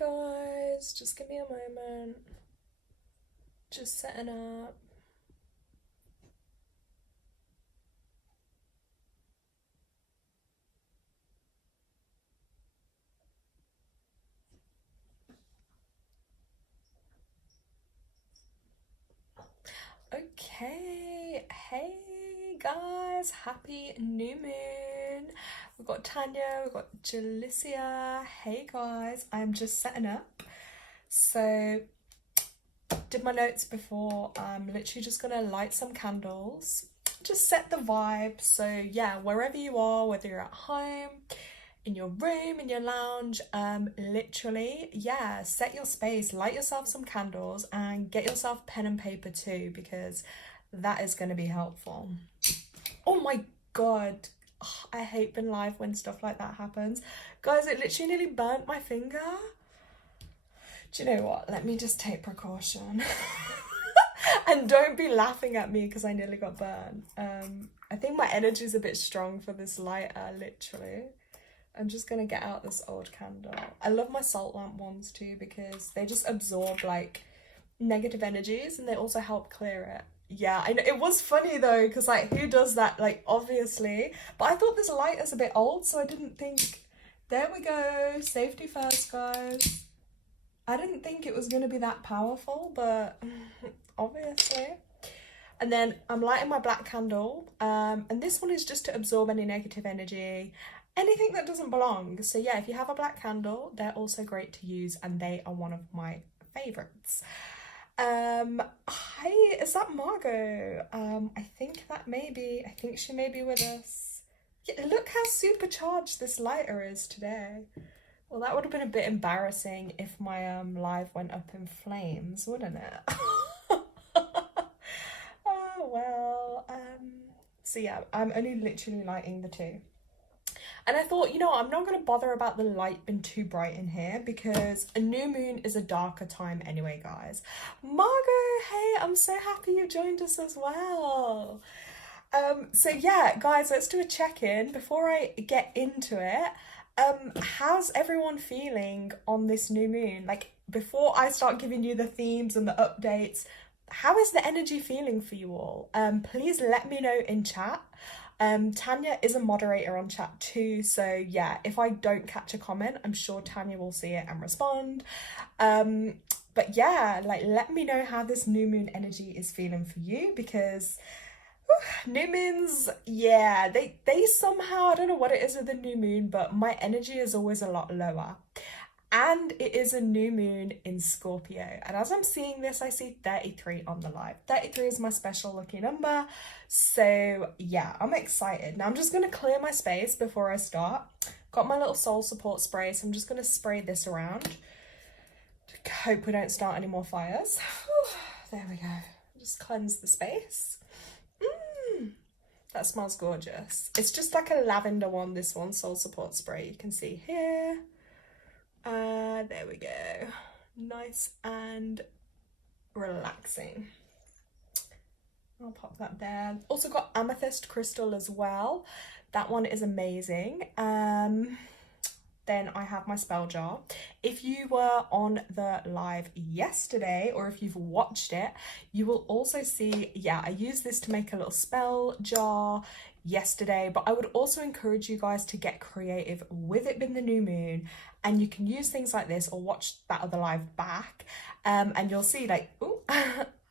Guys, just give me a moment. Just setting up. Okay, hey guys, happy new moon. We've got Tanya, we've got Jalicia. Hey guys, I'm just setting up. So, did my notes before. I'm literally just gonna light some candles, just set the vibe. So, yeah, wherever you are, whether you're at home, in your room, in your lounge, literally, yeah, set your space, light yourself some candles, and get yourself pen and paper too, because that is going to be helpful. Oh my god, I hate being live when stuff like that happens. Guys, it literally nearly burnt my finger. Do you know what? Let me just take precaution. And don't be laughing at me because I nearly got burned. I think my energy is a bit strong for this lighter, literally. I'm just gonna get out this old candle. I love my salt lamp ones too because they just absorb like negative energies and they also help clear it. Yeah, I know. It was funny though because like who does that, like, obviously, but I thought this light is a bit old, so I didn't think. There we go, safety first, guys. I didn't think it was gonna be that powerful, but obviously. And then I'm lighting my black candle, and this one is just to absorb any negative energy, anything that doesn't belong. So yeah, if you have a black candle, they're also great to use, and they are one of my favorites. Hi, is that Margot? I think she may be with us. Yeah, look how supercharged this lighter is today. Well, that would have been a bit embarrassing if my live went up in flames, wouldn't it? Oh well. So yeah, I'm only literally lighting the two. And I thought, I'm not going to bother about the light being too bright in here because a new moon is a darker time anyway, guys. Margot, hey, I'm so happy you joined us as well. So yeah, guys, let's do a check-in before I get into it. How's everyone feeling on this new moon? Like, before I start giving you the themes and the updates, how is the energy feeling for you all? Please let me know in chat. Tanya is a moderator on chat too, so yeah, if I don't catch a comment, I'm sure Tanya will see it and respond. But yeah, like, let me know how this new moon energy is feeling for you, because new moons, yeah, they somehow, I don't know what it is with the new moon, but my energy is always a lot lower. And it is a new moon in Scorpio. And as I'm seeing this, I see 33 on the live. 33 is my special lucky number. So yeah, I'm excited. Now I'm just going to clear my space before I start. Got my little soul support spray, so I'm just going to spray this around. Hope we don't start any more fires. There we go. Just cleanse the space. That smells gorgeous. It's just like a lavender one, this one, soul support spray. You can see here. There we go. Nice and relaxing. I'll pop that there. Also got amethyst crystal as well. That one is amazing. Then I have my spell jar. If you were on the live yesterday, or if you've watched it, you will also see, yeah, I used this to make a little spell jar yesterday, but I would also encourage you guys to get creative with it being the new moon, and you can use things like this or watch that other live back, and you'll see, like, ooh,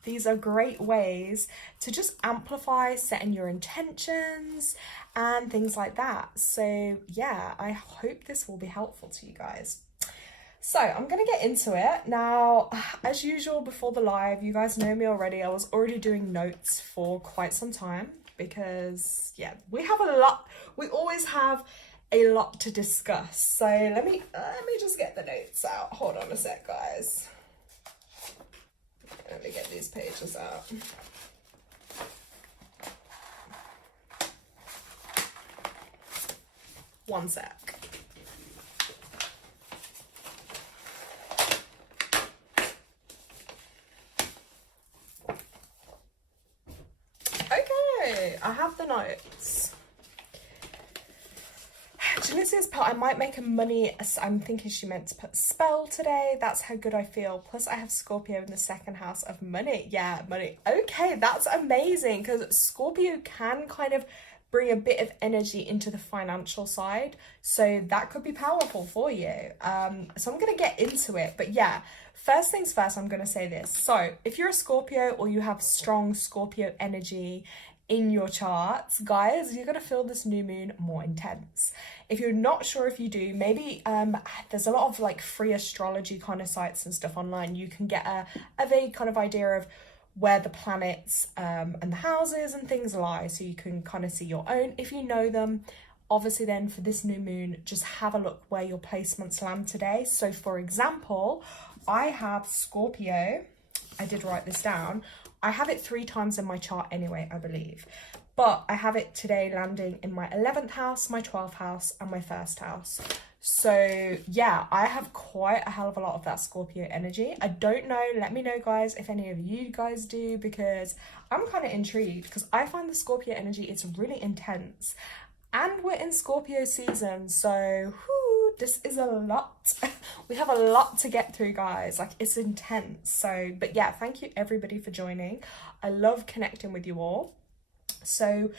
these are great ways to just amplify setting your intentions and things like that. So yeah, I hope this will be helpful to you guys. So I'm gonna get into it now. As usual before the live, you guys know me already. I was already doing notes for quite some time because yeah, we always have a lot to discuss. So let me just get the notes out. Hold on a sec, guys. Let me get these pages out. One sec. Okay, I have the notes. Actually, Jalisia's put, I might make a money, I'm thinking she meant to put spell today. That's how good I feel. Plus I have Scorpio in the second house of money. Yeah, money. Okay, that's amazing, because Scorpio can kind of bring a bit of energy into the financial side. So that could be powerful for you. So I'm going to get into it. But yeah, first things first, I'm going to say this. So if you're a Scorpio or you have strong Scorpio energy in your charts, guys, you're going to feel this new moon more intense. If you're not sure if you do, maybe there's a lot of like free astrology kind of sites and stuff online. You can get a vague kind of idea of where the planets and the houses and things lie, so you can kind of see your own if you know them. Obviously then for this new moon, just have a look where your placements land today. So for example, I have Scorpio, I did write this down, I have it 3 times in my chart anyway, I believe, but I have it today landing in my 11th house, my 12th house and my 1st house. So yeah, I have quite a hell of a lot of that Scorpio energy. I don't know, let me know guys if any of you guys do, because I'm kind of intrigued, because I find the Scorpio energy, it's really intense, and we're in Scorpio season, so whoo, this is a lot. We have a lot to get through, guys, like it's intense. So but yeah, thank you everybody for joining. I love connecting with you all. So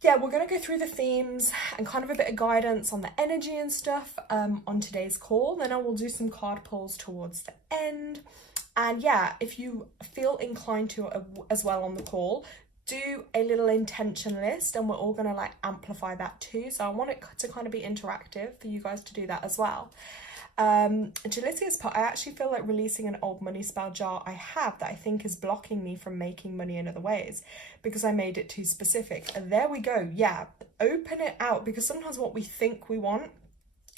yeah, we're going to go through the themes and kind of a bit of guidance on the energy and stuff on today's call. Then I will do some card pulls towards the end. And yeah, if you feel inclined to as well on the call, do a little intention list and we're all going to like amplify that too. So I want it to kind of be interactive for you guys to do that as well. Jalisia's put, I actually feel like releasing an old money spell jar I have that I think is blocking me from making money in other ways because I made it too specific. And there we go. Yeah, open it out, because sometimes what we think we want,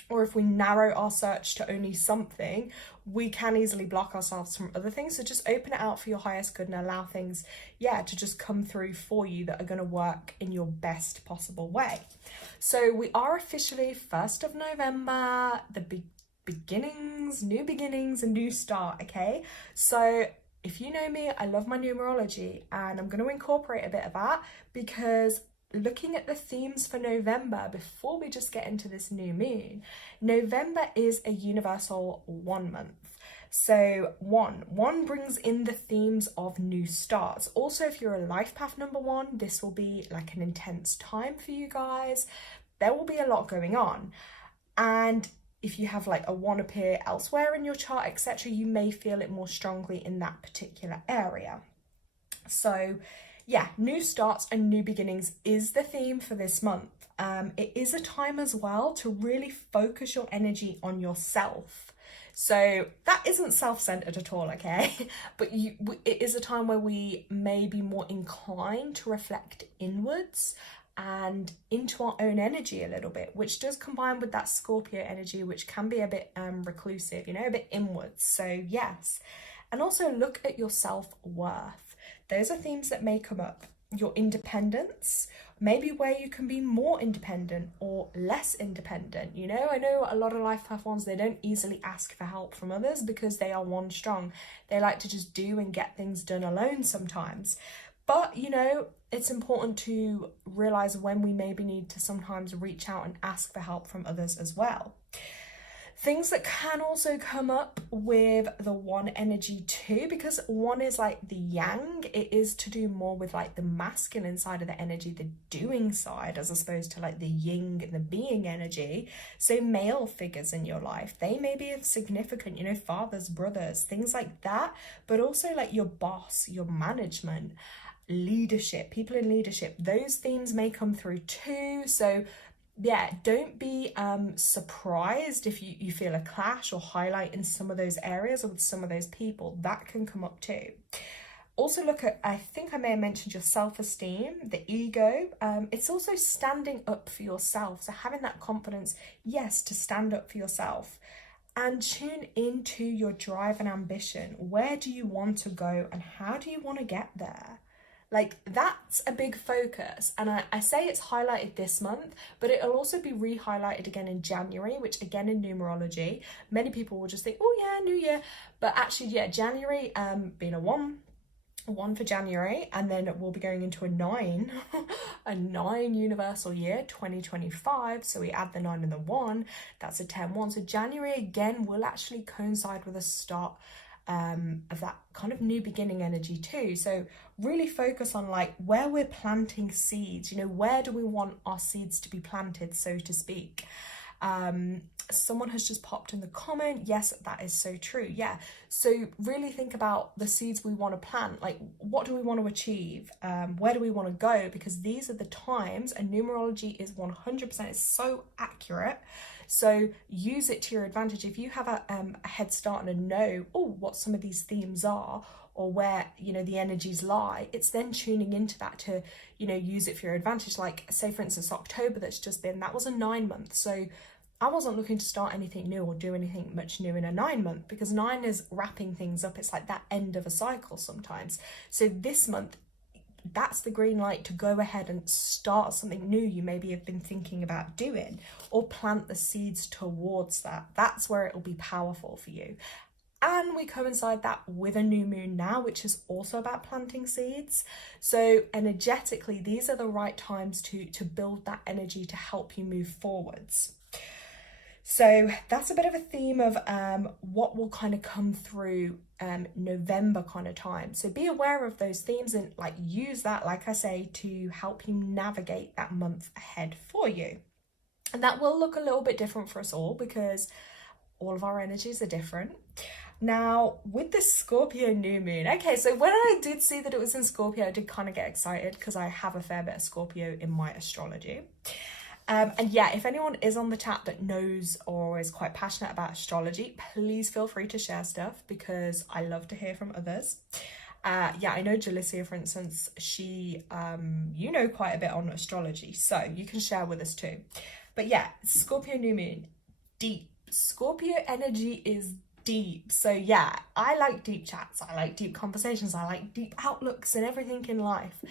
or if we narrow our search to only something, we can easily block ourselves from other things. So just open it out for your highest good and allow things, yeah, to just come through for you that are going to work in your best possible way. So we are officially 1st of November, the beginnings, new beginnings, a new start, okay? So if you know me, I love my numerology, and I'm going to incorporate a bit of that, because looking at the themes for November, before we just get into this new moon, November is a universal 1 month. So one brings in the themes of new starts. Also, if you're a life path number 1, this will be like an intense time for you guys. There will be a lot going on. And if you have like a 1 appear elsewhere in your chart, etc., you may feel it more strongly in that particular area. So yeah, new starts and new beginnings is the theme for this month. It is a time as well to really focus your energy on yourself. So that isn't self-centered at all, okay? But it is a time where we may be more inclined to reflect inwards and into our own energy a little bit, which does combine with that Scorpio energy, which can be a bit reclusive, you know, a bit inwards. So yes, and also look at your self-worth. Those are themes that may come up. Your independence, maybe where you can be more independent or less independent. You know, I know a lot of life path ones, they don't easily ask for help from others because they are one strong. They like to just do and get things done alone sometimes. But, you know, it's important to realize when we maybe need to sometimes reach out and ask for help from others as well. Things that can also come up with the 1 energy too, because 1 is like the yang, it is to do more with like the masculine side of the energy, the doing side, as opposed to like the yin and the being energy. So male figures in your life, they may be significant, you know, fathers, brothers, things like that, but also like your boss, your management, leadership, people in leadership, those themes may come through too. So yeah, don't be surprised if you feel a clash or highlight in some of those areas or with some of those people. That can come up too. Also look at, I think I may have mentioned your self-esteem, the ego. It's also standing up for yourself. So having that confidence, yes, to stand up for yourself. And tune into your drive and ambition. Where do you want to go and how do you want to get there? Like, that's a big focus. And I say it's highlighted this month, but it'll also be re-highlighted again in January, which again in numerology, many people will just think, oh yeah, New Year. But actually, yeah, January being a 1, one for January, and then we'll be going into a 9 a 9 universal year, 2025. So we add the 9 and the 1, that's a 10-1. So January again will actually coincide with the start of that kind of new beginning energy too. So really focus on like where we're planting seeds, you know, where do we want our seeds to be planted, so to speak. Someone has just popped in the comment, yes, that is so true. Yeah, so really think about the seeds we want to plant, like what do we want to achieve, where do we want to go, because these are the times, and numerology is 100%, it's so accurate, so use it to your advantage. If you have a head start and know what some of these themes are, or where, you know, the energies lie, it's then tuning into that to, you know, use it for your advantage. Like say for instance October that's just been, that was a 9 month, so I wasn't looking to start anything new or do anything much new in a 9 month, because 9 is wrapping things up. It's like that end of a cycle sometimes. So this month, that's the green light to go ahead and start something new you maybe have been thinking about doing, or plant the seeds towards that. That's where it will be powerful for you. And we coincide that with a new moon now, which is also about planting seeds. So energetically, these are the right times to build that energy to help you move forwards. So that's a bit of a theme of what will kind of come through November kind of time. So be aware of those themes and like use that, like I say, to help you navigate that month ahead for you. And that will look a little bit different for us all, because all of our energies are different. Now, with the Scorpio new moon, okay, so when I did see that it was in Scorpio, I did kind of get excited because I have a fair bit of Scorpio in my astrology. And yeah, if anyone is on the chat that knows or is quite passionate about astrology, please feel free to share stuff, because I love to hear from others. Yeah, I know Jalicia, for instance, she, you know quite a bit on astrology, so you can share with us too. But yeah, Scorpio new moon, deep. Scorpio energy is deep. So yeah, I like deep chats, I like deep conversations, I like deep outlooks and everything in life.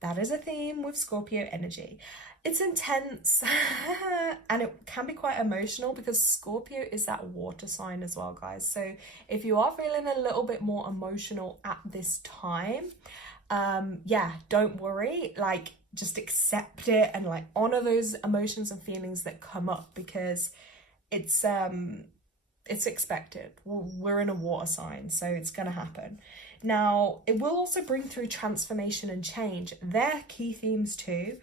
That is a theme with Scorpio energy. It's intense and it can be quite emotional, because Scorpio is that water sign as well, guys. So if you are feeling a little bit more emotional at this time, yeah, don't worry, like just accept it and like honor those emotions and feelings that come up, because it's expected. We're in a water sign, so it's gonna happen. Now, it will also bring through transformation and change. They're key themes too.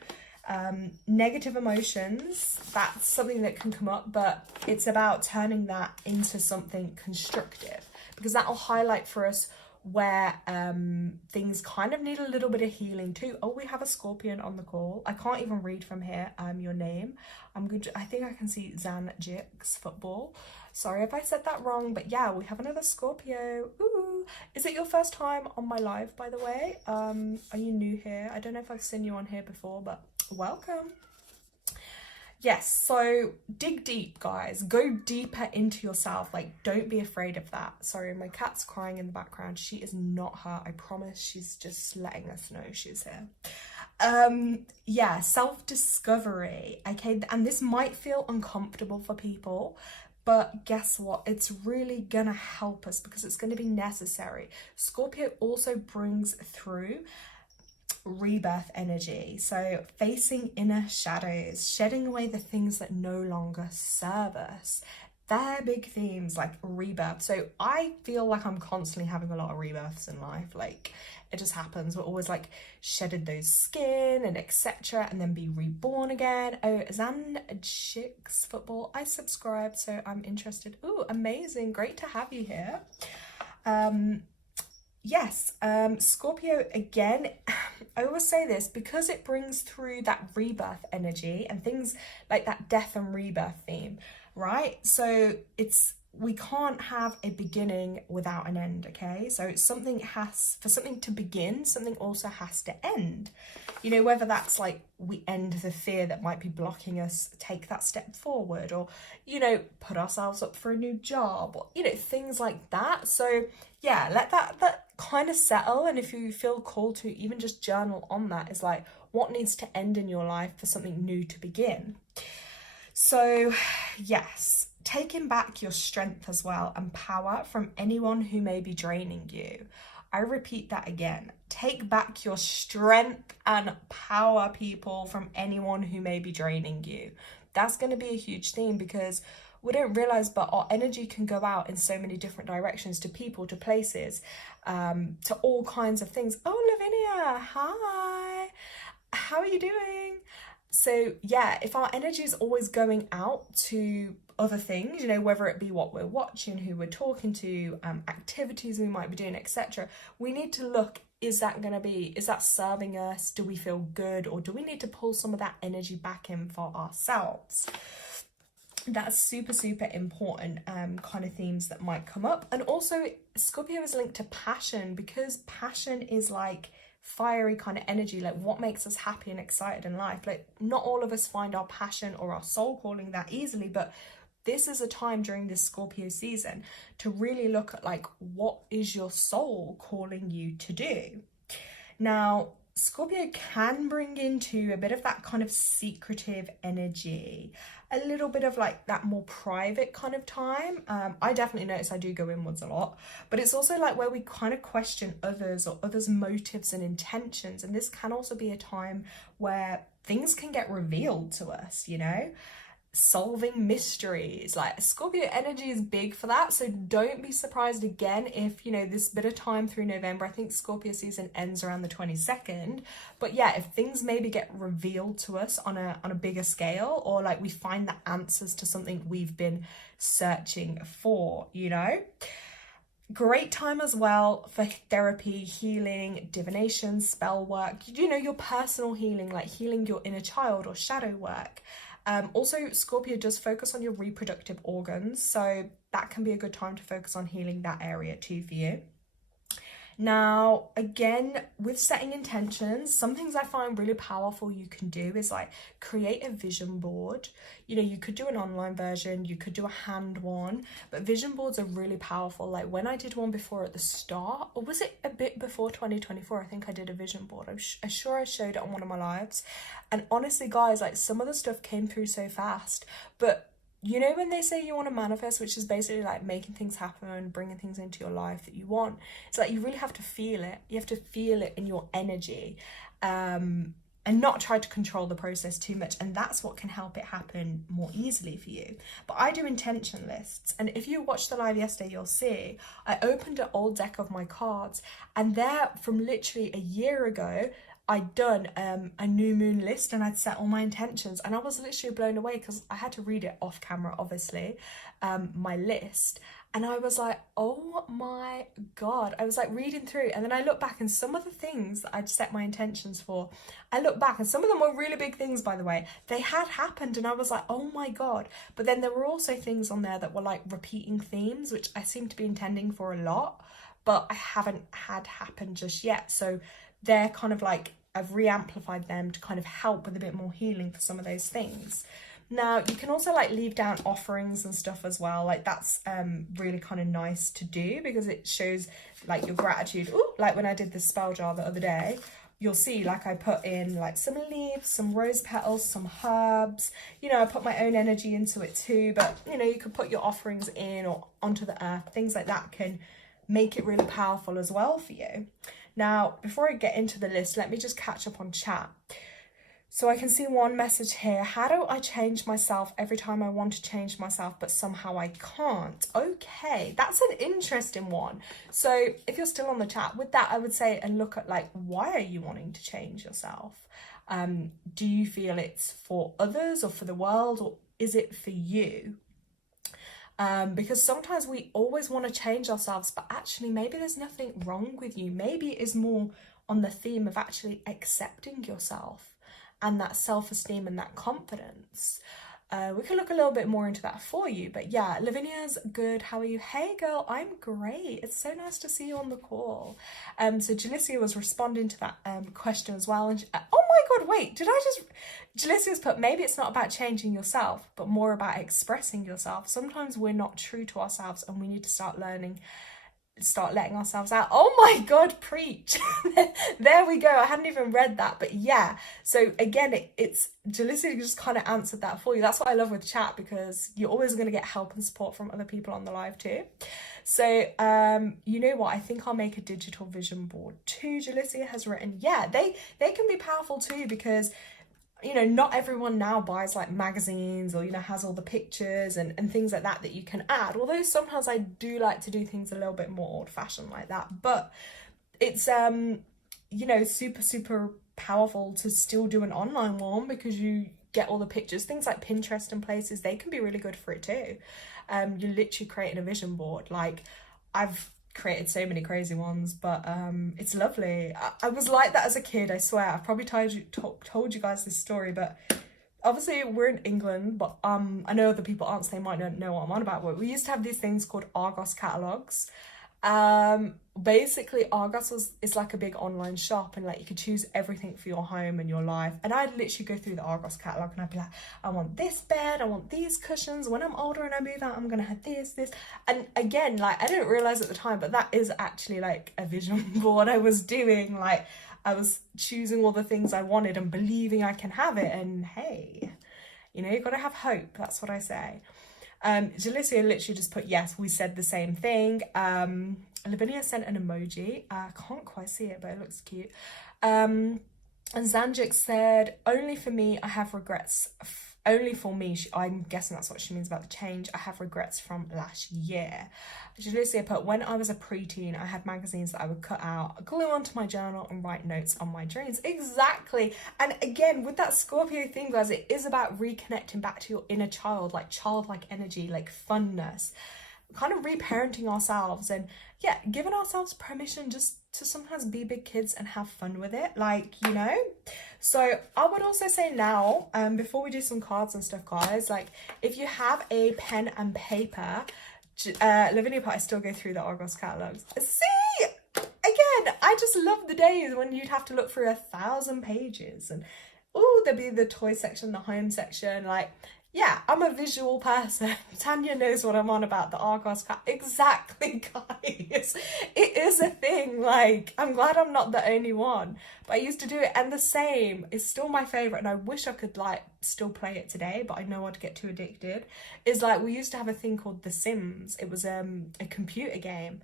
Negative emotions, that's something that can come up, but it's about turning that into something constructive, because that will highlight for us where things kind of need a little bit of healing too. Oh, we have a Scorpion on the call. I can't even read from here your name. I'm good. I think I can see Zan Jix Football. Sorry if I said that wrong, but yeah, we have another Scorpio. Ooh. Is it your first time on my live, by the way? Are you new here? I don't know if I've seen you on here before, but welcome. Yes, so dig deep, guys. Go deeper into yourself. Like, don't be afraid of that. Sorry, my cat's crying in the background. She is not hurt, I promise. She's just letting us know she's here. Yeah, self-discovery. Okay, and this might feel uncomfortable for people, but guess what? It's really gonna help us, because it's gonna be necessary. Scorpio also brings through rebirth energy, so facing inner shadows, shedding away the things that no longer serve us. They're big themes, like rebirth. So I feel like I'm constantly having a lot of rebirths in life. Like, it just happens. We're always like shedded those skin and etc, and then be reborn again. Oh, Zan Chicks Football, I subscribed, so I'm interested. Ooh, amazing, great to have you here. Yes, Scorpio again, I always say this, because it brings through that rebirth energy and things like that death and rebirth theme, right? So we can't have a beginning without an end, okay? So for something to begin, something also has to end. You know, whether that's like we end the fear that might be blocking us, take that step forward, or, you know, put ourselves up for a new job, or, you know, things like that. So yeah, let that kind of settle. And if you feel called to even just journal on that, is like, what needs to end in your life for something new to begin? So yes, taking back your strength as well and power from anyone who may be draining you. I repeat that again. Take back your strength and power, people, from anyone who may be draining you. That's going to be a huge theme, because we don't realize, but our energy can go out in so many different directions, to people, to places, to all kinds of things. Oh, Lavinia, hi. How are you doing? So yeah, if our energy is always going out to other things, you know, whether it be what we're watching, who we're talking to, activities we might be doing, etc., we need to look, is that serving us? Do we feel good? Or do we need to pull some of that energy back in for ourselves? That's super, super important kind of themes that might come up. And also Scorpio is linked to passion, because passion is like fiery kind of energy, like what makes us happy and excited in life. Like, not all of us find our passion or our soul calling that easily, but this is a time during this Scorpio season to really look at, like, what is your soul calling you to do? Now, Scorpio can bring into a bit of that kind of secretive energy, a little bit of like that more private kind of time. I definitely notice I do go inwards a lot, but it's also like where we kind of question others or others' motives and intentions. And this can also be a time where things can get revealed to us, you know? Solving mysteries. Like, Scorpio energy is big for that, so don't be surprised again if, you know, this bit of time through November, I think Scorpio season ends around the 22nd, but yeah, if things maybe get revealed to us on a bigger scale, or like we find the answers to something we've been searching for, you know. Great time as well for therapy, healing, divination, spell work, you know, your personal healing, like healing your inner child or shadow work. Also, Scorpio does focus on your reproductive organs, so that can be a good time to focus on healing that area too for you. Now, again, with setting intentions, some things I find really powerful you can do is like create a vision board. You know, you could do an online version, you could do a hand one, but vision boards are really powerful. Like when I did one before at the start, or was it a bit before 2024? I think I did a vision board. I'm sure I showed it on one of my lives. And honestly, guys, like some of the stuff came through so fast, but you know when they say you want to manifest, which is basically like making things happen, bringing things into your life that you want, it's like you really have to feel it. You have to feel it in your energy, and not try to control the process too much. And that's what can help it happen more easily for you. But I do intention lists. And if you watched the live yesterday, you'll see I opened an old deck of my cards, and there from literally a year ago, I'd done a new moon list, and I'd set all my intentions, and I was literally blown away because I had to read it off camera, obviously, my list, and I was like, oh my god. I was like reading through, and then I look back, and some of the things that I'd set my intentions for, I look back and some of them were really big things, by the way, they had happened, and I was like, oh my god. But then there were also things on there that were like repeating themes, which I seem to be intending for a lot, but I haven't had happen just yet. So they're kind of like, I've re-amplified them to kind of help with a bit more healing for some of those things. Now, you can also like leave down offerings and stuff as well. Like that's really kind of nice to do because it shows like your gratitude. Ooh, like when I did the spell jar the other day, you'll see like I put in like some leaves, some rose petals, some herbs. You know, I put my own energy into it too. But, you know, you could put your offerings in or onto the earth. Things like that can make it really powerful as well for you. Now, before I get into the list, let me just catch up on chat. So I can see one message here. How do I change myself every time I want to change myself, but somehow I can't? Okay, that's an interesting one. So if you're still on the chat, with that, I would say and look at like, why are you wanting to change yourself? Do you feel it's for others or for the world, or is it for you? Because sometimes we always want to change ourselves, but actually maybe there's nothing wrong with you. Maybe it is more on the theme of actually accepting yourself and that self-esteem and that confidence. We can look a little bit more into that for you. But yeah, Lavinia's good. How are you? Hey girl, I'm great. It's so nice to see you on the call. So Jalicia was responding to that question as well. And oh my god, wait, did I just... Jalicia's put, maybe it's not about changing yourself, but more about expressing yourself. Sometimes we're not true to ourselves and we need to start learning start letting ourselves out. Oh my god, preach. There we go. I hadn't even read that, but yeah. So again, it's Jalicia just kind of answered that for you. That's what I love with chat, because you're always going to get help and support from other people on the live too. So you know what, I think I'll make a digital vision board too. Jalicia has written, yeah, they can be powerful too, because you know, not everyone now buys like magazines or, you know, has all the pictures and things like that you can add. Although sometimes I do like to do things a little bit more old fashioned like that. But it's, you know, super powerful to still do an online one, because you get all the pictures. Things like Pinterest and places, they can be really good for it too. You're literally creating a vision board. Like, I've created so many crazy ones, but it's lovely. I was like that as a kid, I swear. I've probably told you guys this story, but obviously we're in England, but I know other people aren't, so they might not know what I'm on about. But we used to have these things called Argos catalogs. Basically Argos is like a big online shop, and like you could choose everything for your home and your life. And I'd literally go through the Argos catalog and I'd be like, I want this bed, I want these cushions, when I'm older and I move out I'm gonna have this. And again, like, I didn't realize at the time, but that is actually like a vision board I was doing. Like, I was choosing all the things I wanted and believing I can have it. And hey, you know, you gotta have hope. That's what I say. Jalicia literally just put, yes, we said the same thing. Lavinia sent an emoji. I can't quite see it, but it looks cute. And Zanjik said, only for me, I have regrets. Only for me, I'm guessing that's what she means about the change. I have regrets from last year. Jalicia put, when I was a preteen, I had magazines that I would cut out, glue onto my journal and write notes on my dreams. Exactly. And again, with that Scorpio thing, guys, it is about reconnecting back to your inner child, like childlike energy, like funness, kind of reparenting ourselves, and yeah, giving ourselves permission just to sometimes be big kids and have fun with it, like, you know. So I would also say now, before we do some cards and stuff, guys, like, if you have a pen and paper, Lavinia put, I still go through the Argos catalogs. See, again, I just love the days when you'd have to look through 1,000 pages, and oh, there'd be the toy section, the home section, like, yeah, I'm a visual person. Tanya knows what I'm on about, the Argos cat. Exactly, guys. It is a thing. Like, I'm glad I'm not the only one. But I used to do it, and the same. It's still my favourite, and I wish I could, like, still play it today, but I know I'd get too addicted. Is like, we used to have a thing called The Sims. It was a computer game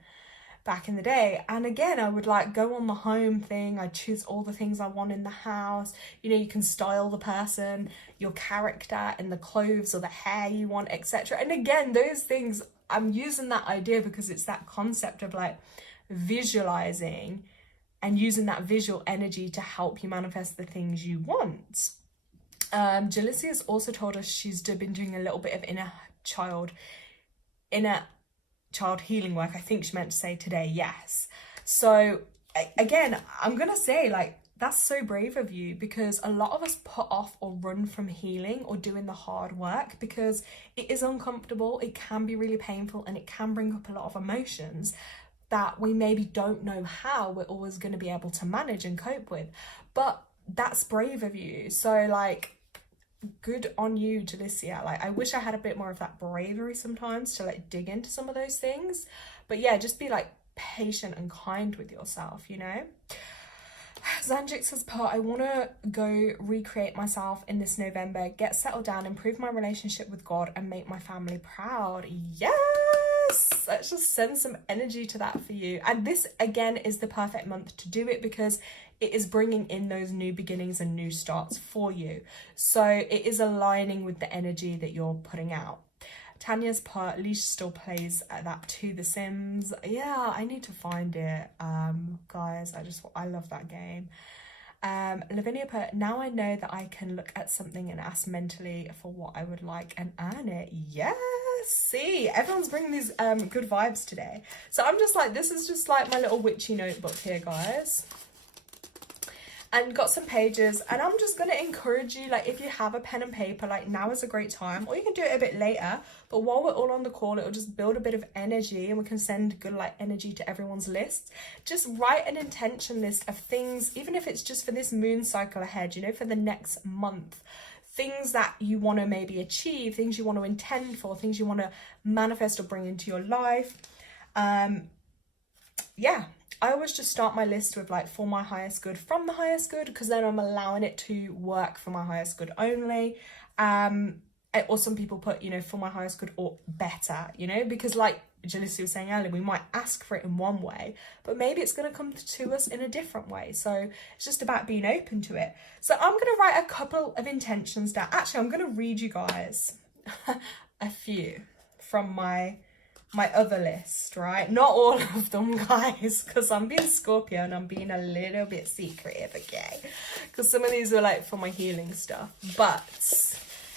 back in the day, and again, I would like go on the home thing. I'd choose all the things I want in the house. You know, you can style the person, your character, and the clothes or the hair you want, etc. And again, those things, I'm using that idea because it's that concept of like visualizing and using that visual energy to help you manifest the things you want. Jalicia has also told us she's been doing a little bit of inner child healing work. I think she meant to say today, yes. So again, I'm gonna say, like, that's so brave of you, because a lot of us put off or run from healing or doing the hard work because it is uncomfortable, it can be really painful, and it can bring up a lot of emotions that we maybe don't know how we're always going to be able to manage and cope with. But that's brave of you. So like, good on you, Jalicia. Like, I wish I had a bit more of that bravery sometimes to like dig into some of those things. But yeah, just be like patient and kind with yourself, you know. Zanjik says, I want to go recreate myself in this November, get settled down, improve my relationship with God, and make my family proud. Yes! Let's just send some energy to that for you. And this, again, is the perfect month to do it, because it is bringing in those new beginnings and new starts for you. So it is aligning with the energy that you're putting out. Tanya's part, Leash still plays that too, The Sims. Yeah, I need to find it. Guys, I love that game. Lavinia put, now I know that I can look at something and ask mentally for what I would like and earn it. Yes, see, everyone's bringing these good vibes today. So I'm just like, this is just like my little witchy notebook here, guys. And got some pages, and I'm just going to encourage you, like, if you have a pen and paper, like, now is a great time, or you can do it a bit later, but while we're all on the call, it'll just build a bit of energy, and we can send good, like, energy to everyone's list. Just write an intention list of things, even if it's just for this moon cycle ahead, you know, for the next month, things that you want to maybe achieve, things you want to intend for, things you want to manifest or bring into your life. yeah, I always just start my list with like for my highest good from the highest good, because then I'm allowing it to work for my highest good only. Or some people put, you know, for my highest good or better, you know, because like Jalissa was saying earlier, we might ask for it in one way, but maybe it's going to come to us in a different way. So it's just about being open to it. So I'm going to write a couple of intentions down. Actually, I'm going to read you guys a few from my other list, right? Not all of them, guys, because I'm being Scorpio and I'm being a little bit secretive, okay? Because some of these are like for my healing stuff. But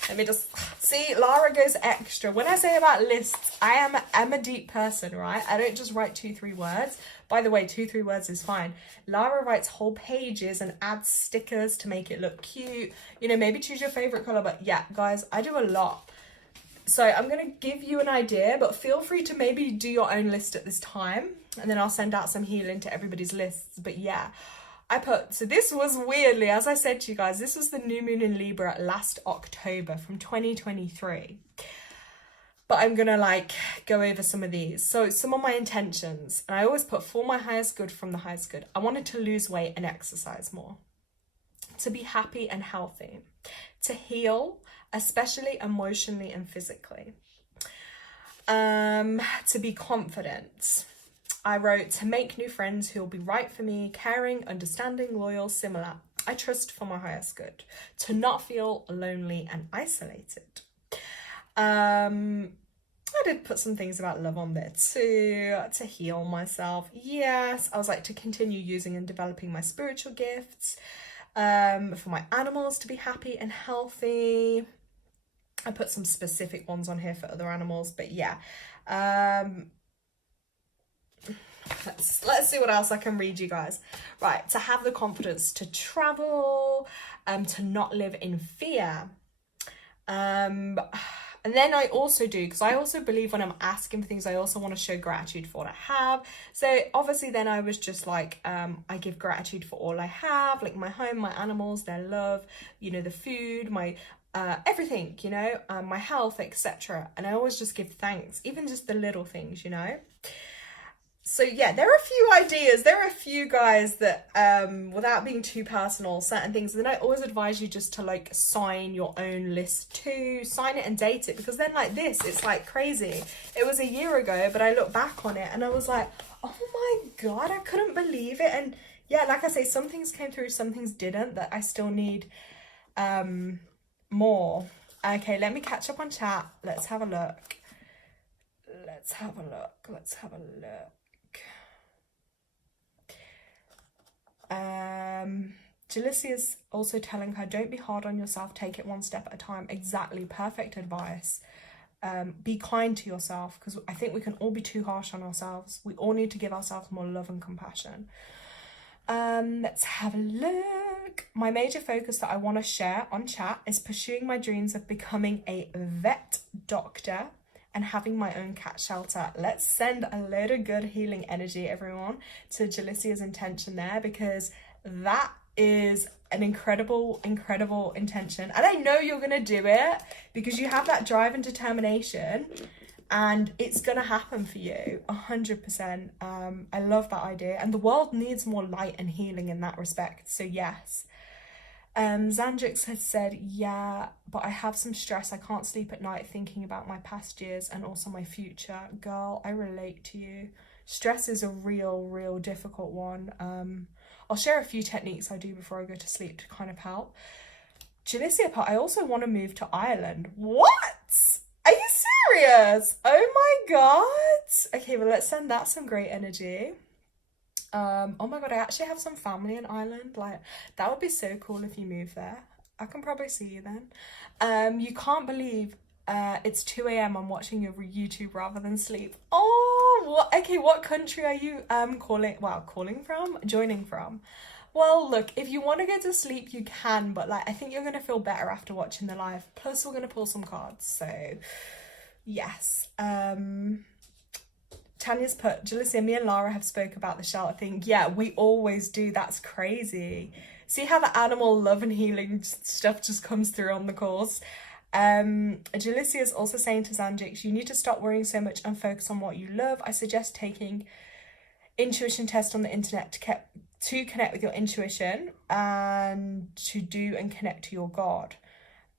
let me just see, Lara goes extra. When I say about lists, I'm a deep person, right? I don't just write 2-3 words. By the way, 2-3 words is fine. Lara writes whole pages and adds stickers to make it look cute. You know, maybe choose your favorite color. But yeah, guys, I do a lot. So I'm going to give you an idea, but feel free to maybe do your own list at this time. And then I'll send out some healing to everybody's lists. But yeah, so this was weirdly, as I said to you guys, this was the new moon in Libra last October from 2023. But I'm going to like go over some of these. So some of my intentions, and I always put for my highest good from the highest good. I wanted to lose weight and exercise more, to be happy and healthy, to heal, especially emotionally and physically, to be confident. I wrote to make new friends who will be right for me, caring, understanding, loyal, similar. I trust for my highest good, to not feel lonely and isolated. I did put some things about love on there too, to heal myself. Yes, I was like to continue using and developing my spiritual gifts, for my animals to be happy and healthy. I put some specific ones on here for other animals, but yeah. Let's see what else I can read you guys. Right, to have the confidence to travel, to not live in fear. And then I also do, because I also believe when I'm asking for things, I also want to show gratitude for what I have. So obviously then I was just like, I give gratitude for all I have, like my home, my animals, their love, you know, the food, my everything, you know, my health, etc. And I always just give thanks, even just the little things, you know. So yeah, there are a few ideas. There are a few guys that, without being too personal, certain things. And then I always advise you just to like sign your own list too, sign it and date it, because then like this, it's like crazy. It was a year ago, but I look back on it and I was like, oh my God, I couldn't believe it. And yeah, like I say, some things came through, some things didn't, that I still need more. Okay, let me catch up on chat. Let's have a look. Let's have a look. Jalissa is also telling her, don't be hard on yourself, take it one step at a time. Exactly, perfect advice. Be kind to yourself, because I think we can all be too harsh on ourselves. We all need to give ourselves more love and compassion. Let's have a look. My major focus that I want to share on chat is pursuing my dreams of becoming a vet doctor and having my own cat shelter. Let's send a load of good healing energy, everyone, to Jalissa's intention there, because that is an incredible intention. And I know you're gonna do it because you have that drive and determination, and it's gonna happen for you 100%. I love that idea, and the world needs more light and healing in that respect. So yes. Xandrix has said, yeah, but I have some stress. I can't sleep at night thinking about my past years and also my future. Girl, I relate to you. Stress is a real difficult one. I'll share a few techniques I do before I go to sleep to kind of help. Jalissa, I also want to move to Ireland. What? Are you serious? Oh my God. Okay, well, let's send that some great energy. Oh my God, I actually have some family in Ireland. Like, that would be so cool if you move there. I can probably see you then. You can't believe it's 2 a.m. I'm watching your YouTube rather than sleep. Oh, what? Okay, what country are you joining from? Well, look, if you want to go to sleep, you can, but like, I think you're gonna feel better after watching the live. Plus, we're gonna pull some cards, so yes. Tanya's put, Jalissa, me and Lara have spoke about the shelter thing. Yeah, we always do. That's crazy. See how the animal love and healing stuff just comes through on the course. Jalissa is also saying to Xandrix, you need to stop worrying so much and focus on what you love. I suggest taking intuition test on the internet to connect with your intuition and to do and connect to your God.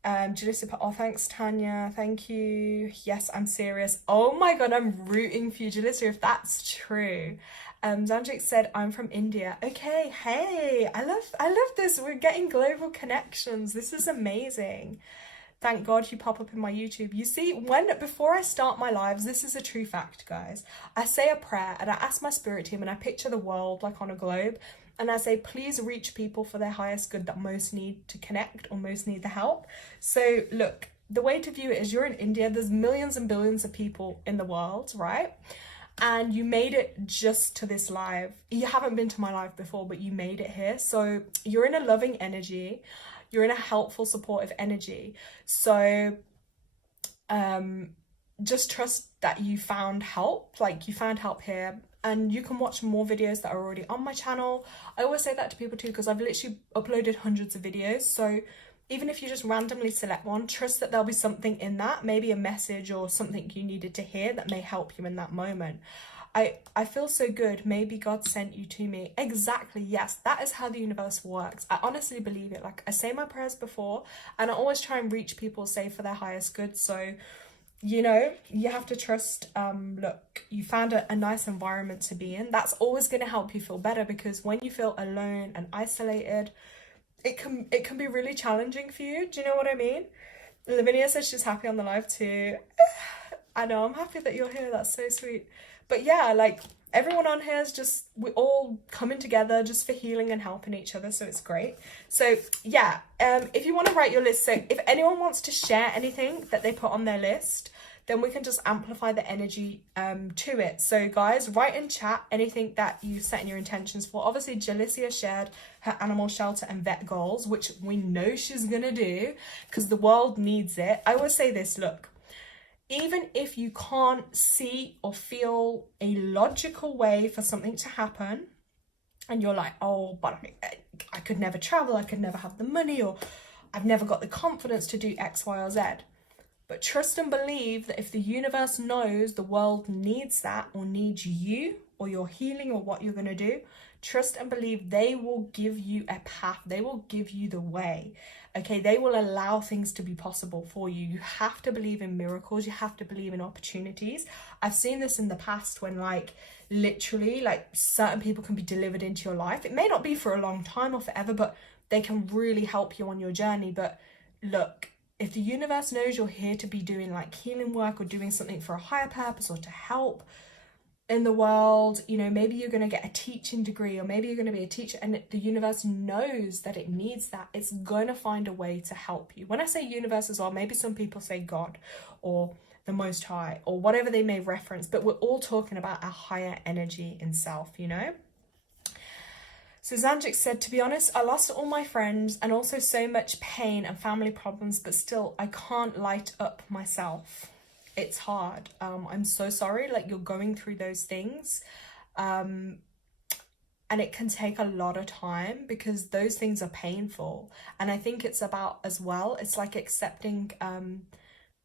Jalissa put, oh, thanks, Tanya. Thank you. Yes, I'm serious. Oh my God, I'm rooting for you, Jalissa, if that's true. Zanjik said, I'm from India. Okay, hey, I love this. We're getting global connections. This is amazing. Thank God you pop up in my YouTube. You see, before I start my lives, this is a true fact, guys. I say a prayer and I ask my spirit team and I picture the world like on a globe. And I say, please reach people for their highest good that most need to connect or most need the help. So look, the way to view it is you're in India. There's millions and billions of people in the world, right? And you made it just to this live. You haven't been to my live before, but you made it here. So you're in a loving energy. You're in a helpful, supportive energy. So just trust that you found help. Like, you found help here. And you can watch more videos that are already on my channel. I always say that to people too, because I've literally uploaded hundreds of videos. So even if you just randomly select one, trust that there'll be something in that, maybe a message or something you needed to hear that may help you in that moment. I feel so good. Maybe God sent you to me. Exactly. Yes, that is how the universe works. I honestly believe it. Like, I say my prayers before and I always try and reach people, say for their highest good. So, you know, you have to trust. Look, you found a nice environment to be in. That's always going to help you feel better, because when you feel alone and isolated, it can be really challenging for you. Do you know what I mean? Lavinia says she's happy on the live too. I know, I'm happy that you're here. That's so sweet. But yeah, like, everyone on here is just, we're all coming together just for healing and helping each other. So it's great. So yeah, if you want to write your list, so if anyone wants to share anything that they put on their list, then we can just amplify the energy to it. So guys, write in chat anything that you set in your intentions for. Obviously, Jalisia shared her animal shelter and vet goals, which we know she's gonna do because the world needs it. I always say this, look, even if you can't see or feel a logical way for something to happen, and you're like, oh, but I could never travel, I could never have the money, or I've never got the confidence to do X, Y, or Z. But trust and believe that if the universe knows the world needs that, or needs you, or your healing, or what you're going to do, trust and believe they will give you a path. They will give you the way. Okay, they will allow things to be possible for you. You have to believe in miracles. You have to believe in opportunities. I've seen this in the past when, like, literally, like, certain people can be delivered into your life. It may not be for a long time or forever, but they can really help you on your journey. But look, if the universe knows you're here to be doing like healing work or doing something for a higher purpose or to help in the world, you know, maybe you're going to get a teaching degree, or maybe you're going to be a teacher, and the universe knows that it needs that, it's going to find a way to help you. When I say universe as well, maybe some people say God or the Most High or whatever they may reference, but we're all talking about a higher energy in self, you know? So Zanjik said, to be honest, I lost all my friends and also so much pain and family problems, but still I can't light up myself. It's hard. I'm so sorry, like, you're going through those things. And it can take a lot of time because those things are painful. And I think it's about, as well, it's like accepting,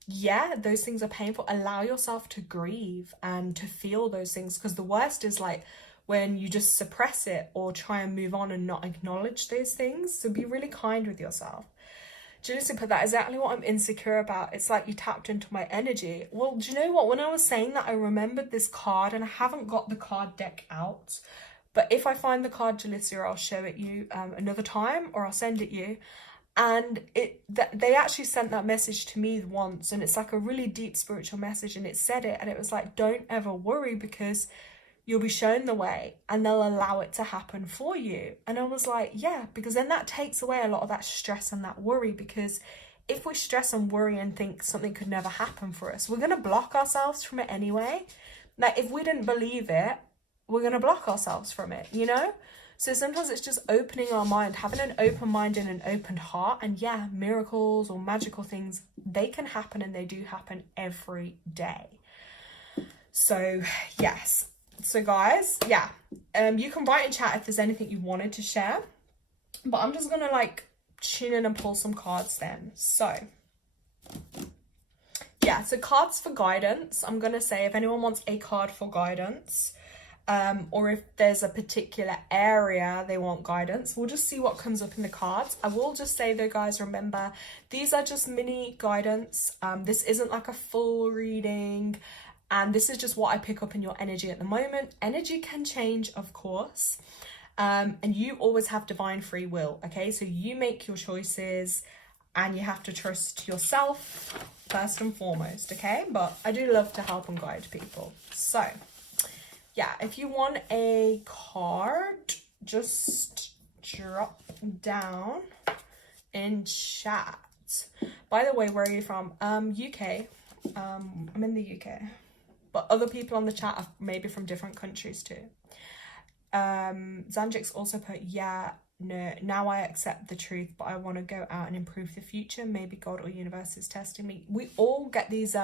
yeah, those things are painful. Allow yourself to grieve and to feel those things, because the worst is like when you just suppress it or try and move on and not acknowledge those things. So be really kind with yourself. Julissa put, that exactly what I'm insecure about. It's like you tapped into my energy. Well, do you know what? When I was saying that, I remembered this card, and I haven't got the card deck out. But if I find the card, Julissa, I'll show it you another time, or I'll send it you. And they actually sent that message to me once, and it's like a really deep spiritual message, and it said it, and it was like, don't ever worry, because you'll be shown the way and they'll allow it to happen for you. And I was like, yeah, because then that takes away a lot of that stress and that worry, because if we stress and worry and think something could never happen for us, we're going to block ourselves from it anyway. Like, if we didn't believe it, we're going to block ourselves from it, you know? So sometimes it's just opening our mind, having an open mind and an open heart. And yeah, miracles or magical things, they can happen, and they do happen every day. So yes. So guys, yeah, you can write in chat if there's anything you wanted to share, but I'm just gonna like tune in and pull some cards then. So yeah, so cards for guidance. I'm gonna say, if anyone wants a card for guidance, or if there's a particular area they want guidance. We'll just see what comes up in the cards. I will just say though, guys, remember, these are just mini guidance. This isn't like a full reading, and this is just what I pick up in your energy at the moment. Energy can change, of course, and you always have divine free will, okay? So you make your choices, and you have to trust yourself first and foremost, okay? But I do love to help and guide people. So yeah, if you want a card, just drop down in chat. By the way, where are you from? UK. I'm in the UK. But other people on the chat are maybe from different countries too. Zanjix also put, yeah, no, now I accept the truth, but I want to go out and improve the future. Maybe God or universe is testing me. We all get these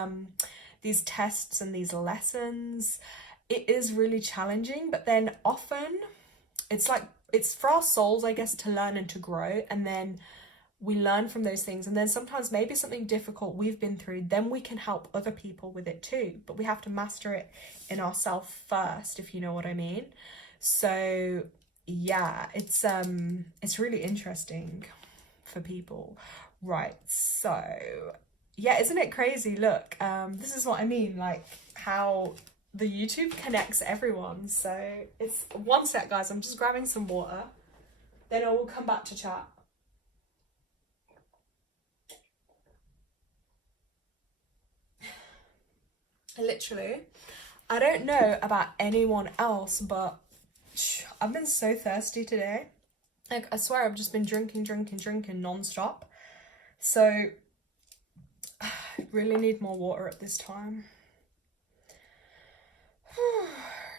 tests and these lessons. It is really challenging, but then often it's like, it's for our souls, I guess, to learn and to grow, and then we learn from those things, and then sometimes maybe something difficult we've been through, then we can help other people with it too, but we have to master it in ourselves first, if you know what I mean. So yeah, it's really interesting for people, right? So yeah, isn't it crazy? Look, this is what I mean, like how the YouTube connects everyone. So it's one sec, guys, I'm just grabbing some water, then I will come back to chat. Literally, I don't know about anyone else, but I've been so thirsty today. Like, I swear I've just been drinking non-stop. So I really need more water at this time.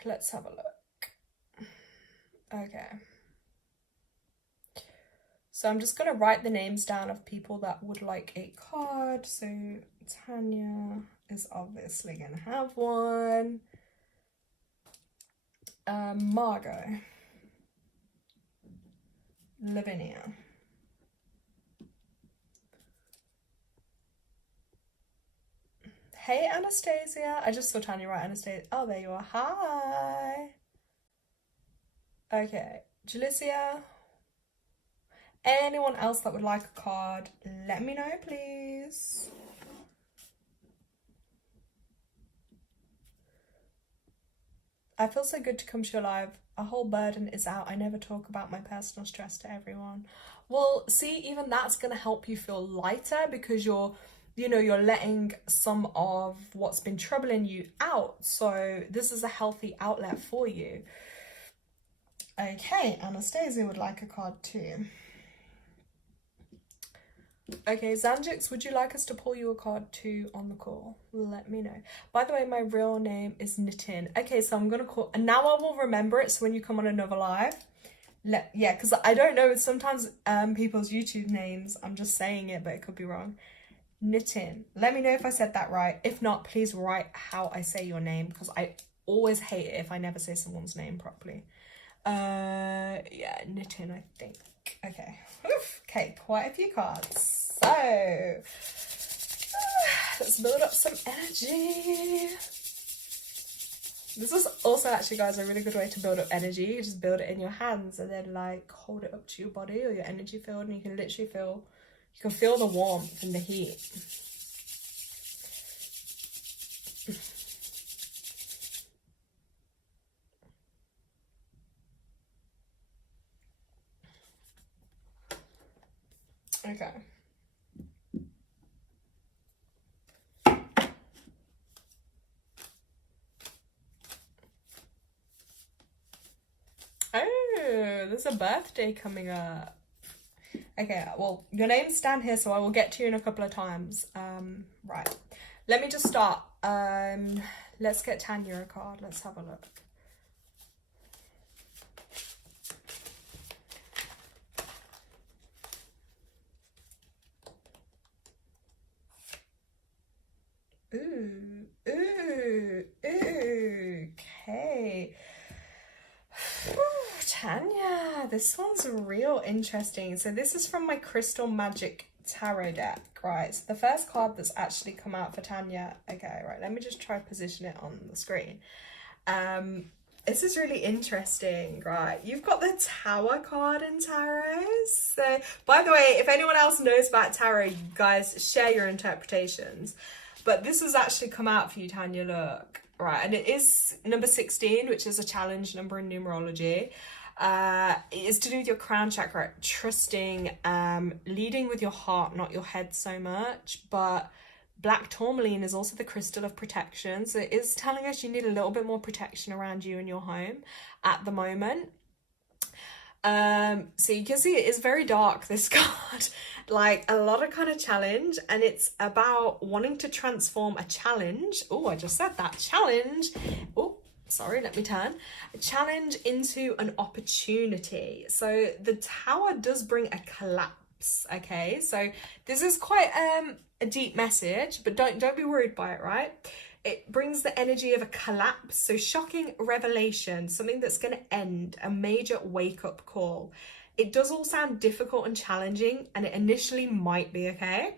Let's have a look. Okay. So I'm just going to write the names down of people that would like a card. So Tanya is obviously going to have one. Margot. Lavinia. Hey, Anastasia. I just saw Tanya write Anastasia. Oh, there you are. Hi. Okay. Jalicia. Anyone else that would like a card, let me know, please. I feel so good to come to your live. A whole burden is out. I never talk about my personal stress to everyone. Well, see, even that's going to help you feel lighter, because you're letting some of what's been troubling you out. So this is a healthy outlet for you. Okay, Anastasia would like a card too. Okay, Zanjix, would you like us to pull you a card too on the call? Let me know. By the way, my real name is Nitin. Okay, so I'm gonna call, and now I will remember it, so when you come on another live, yeah, because I don't know, sometimes people's YouTube names, I'm just saying it, but it could be wrong. Nitin. Let me know if I said that right. If not, please write how I say your name, because I always hate it if I never say someone's name properly. Yeah, Nitin, I think. Okay. Oof. Okay, quite a few cards. So let's build up some energy. This is also actually, guys, a really good way to build up energy. You just build it in your hands and then like hold it up to your body or your energy field, and you can literally feel the warmth and the heat. Okay. Oh, there's a birthday coming up. Okay, well, your name's down here, so I will get to you in a couple of times. Right. Let me just start. Let's get Tanya a card. Let's have a look. Ooh, okay. Tanya, this one's real interesting. So this is from my Crystal Magic Tarot deck, right? So the first card that's actually come out for Tanya. Okay, right, let me just try to position it on the screen. This is really interesting, right? You've got the Tower card in tarot. So, by the way, if anyone else knows about tarot, you guys share your interpretations. But this has actually come out for you, Tanya, look. Right, and it is number 16, which is a challenge number in numerology. It is to do with your crown chakra, trusting, leading with your heart, not your head so much. But black tourmaline is also the crystal of protection. So it is telling us you need a little bit more protection around you and your home at the moment. So you can see it is very dark, this card. Like a lot of kind of challenge, and it's about wanting to transform a challenge. Oh, I just said that, challenge. Oh, sorry, let me turn. A challenge into an opportunity. So the Tower does bring a collapse, okay? So this is quite a deep message, but don't be worried by it, right? It brings the energy of a collapse, so shocking revelation, something that's going to end, a major wake-up call. It does all sound difficult and challenging, and it initially might be, okay?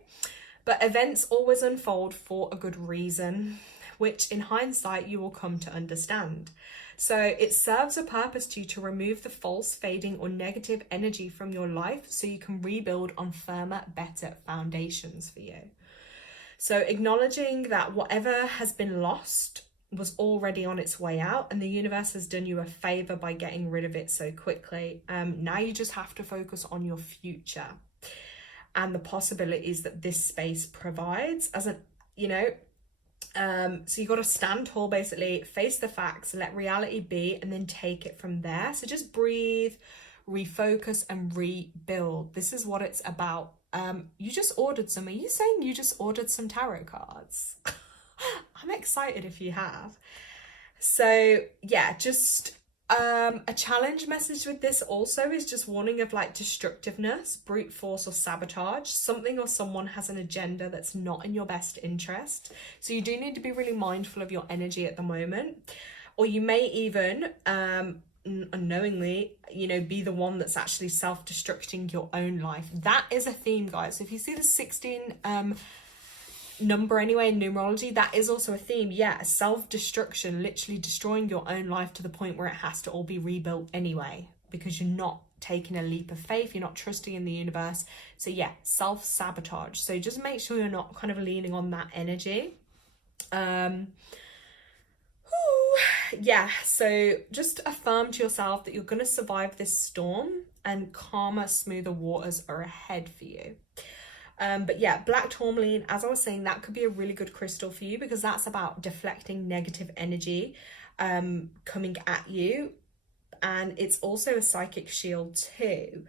But events always unfold for a good reason, which in hindsight you will come to understand. So it serves a purpose to you to remove the false, fading, or negative energy from your life so you can rebuild on firmer, better foundations for you. So acknowledging that whatever has been lost was already on its way out, and the universe has done you a favor by getting rid of it so quickly. Now you just have to focus on your future and the possibilities that this space provides as a, you know, so you got to stand tall, basically, face the facts, let reality be, and then take it from there. So just breathe, refocus, and rebuild. This is what it's about. You just ordered some. Are you saying you just ordered some tarot cards? I'm excited if you have. So yeah, just a challenge message with this also is just warning of like destructiveness, brute force, or sabotage. Something or someone has an agenda that's not in your best interest. So you do need to be really mindful of your energy at the moment. Or you may even unknowingly, you know, be the one that's actually self-destructing your own life. That is a theme, guys. So if you see the 16 number anyway in numerology, that is also a theme. Yeah, self-destruction, literally destroying your own life to the point where it has to all be rebuilt anyway, because you're not taking a leap of faith, you're not trusting in the universe. So yeah, self-sabotage. So just make sure you're not kind of leaning on that energy. Yeah, so just affirm to yourself that you're going to survive this storm, and calmer, smoother waters are ahead for you. But yeah, black tourmaline, as I was saying, that could be a really good crystal for you, because that's about deflecting negative energy coming at you. And it's also a psychic shield too.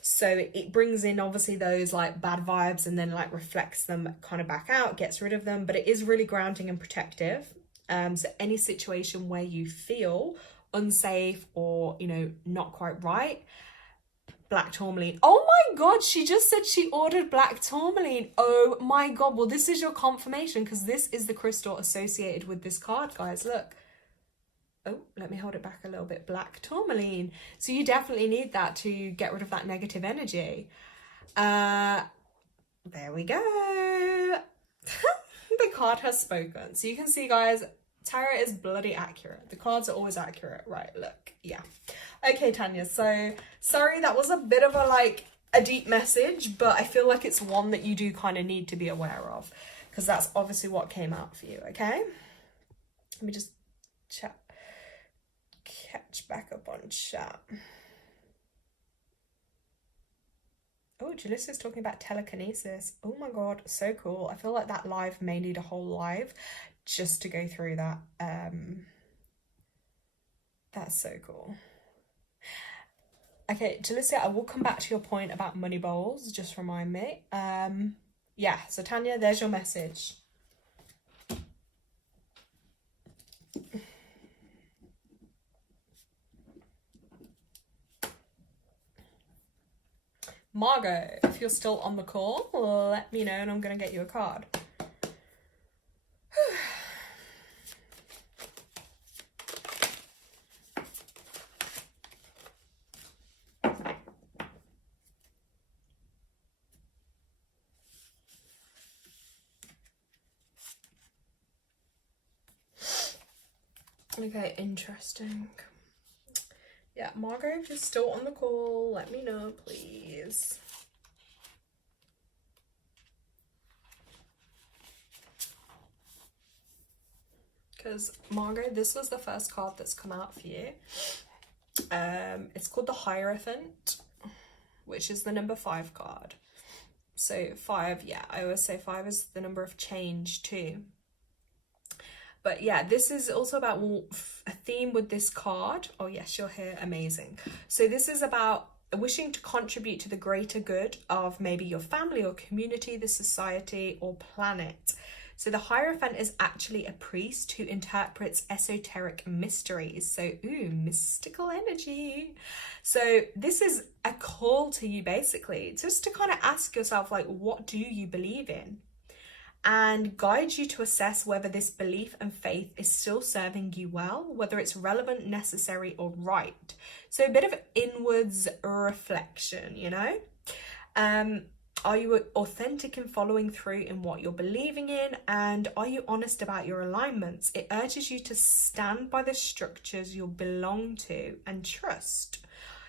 So it brings in obviously those like bad vibes and then like reflects them kind of back out, gets rid of them, but it is really grounding and protective. So any situation where you feel unsafe or, you know, not quite right, black tourmaline. Oh my god, she just said she ordered black tourmaline. Oh my god, well this is your confirmation, because this is the crystal associated with this card, guys. Look. Oh, let me hold it back a little bit. Black tourmaline. So you definitely need that to get rid of that negative energy. There we go. The card has spoken. So you can see, guys, tarot is bloody accurate. The cards are always accurate. Right, look. Yeah. Okay, Tanya. So, sorry, that was a bit of a deep message, but I feel like it's one that you do kind of need to be aware of, because that's obviously what came out for you, okay? Let me just catch back up on chat. Oh, Jalissa is talking about telekinesis. Oh my god, so cool. I feel like that live may need a whole live just to go through that. That's so cool. Okay, Jalissa, I will come back to your point about money bowls. Just remind me. Yeah, so Tanya, there's your message. Margot, if you're still on the call, let me know and I'm going to get you a card. Okay, interesting. Yeah, Margot, if you're still on the call, let me know, please. Because, Margot, this was the first card that's come out for you. It's called the Hierophant, which is the number 5 card. So 5, yeah, I always say 5 is the number of change too. But yeah, this is also about a theme with this card. Oh yes, you're here, amazing. So this is about wishing to contribute to the greater good of maybe your family or community, the society or planet. So the Hierophant is actually a priest who interprets esoteric mysteries. So, mystical energy. So this is a call to you basically, just to kind of ask yourself, like, what do you believe in? And guide you to assess whether this belief and faith is still serving you well, whether it's relevant, necessary, or right. So a bit of inwards reflection, you know? Are you authentic in following through in what you're believing in? And are you honest about your alignments? It urges you to stand by the structures you belong to and trust.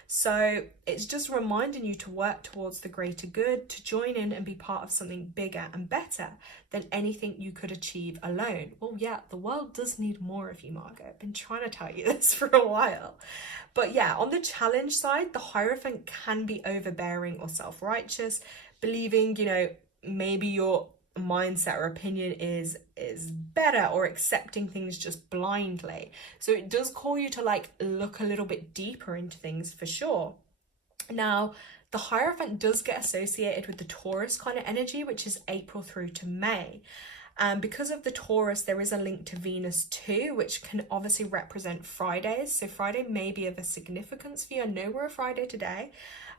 So it's just reminding you to work towards the greater good, to join in and be part of something bigger and better than anything you could achieve alone. Well, yeah, the world does need more of you, Margot. I've been trying to tell you this for a while. But yeah, on the challenge side, the Hierophant can be overbearing or self-righteous, believing, you know, maybe your mindset or opinion is better, or accepting things just blindly. So it does call you to like look a little bit deeper into things for sure. Now, the Hierophant does get associated with the Taurus kind of energy, which is April through to May. And because of the Taurus, there is a link to Venus too, which can obviously represent Fridays. So Friday may be of a significance for you. I know we're a Friday today,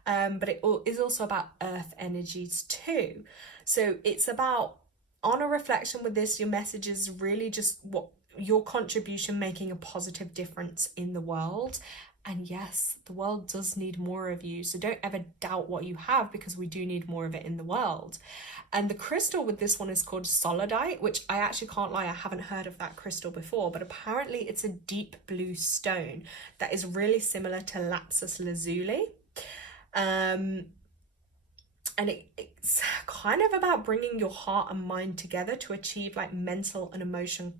but it is also about earth energies too. So it's about, on a reflection with this, your message is really just what your contribution making a positive difference in the world. And yes, the world does need more of you. So don't ever doubt what you have, because we do need more of it in the world. And the crystal with this one is called Solidite, which I actually can't lie, I haven't heard of that crystal before, but apparently it's a deep blue stone that is really similar to lapis lazuli. And it's kind of about bringing your heart and mind together to achieve like mental and emotional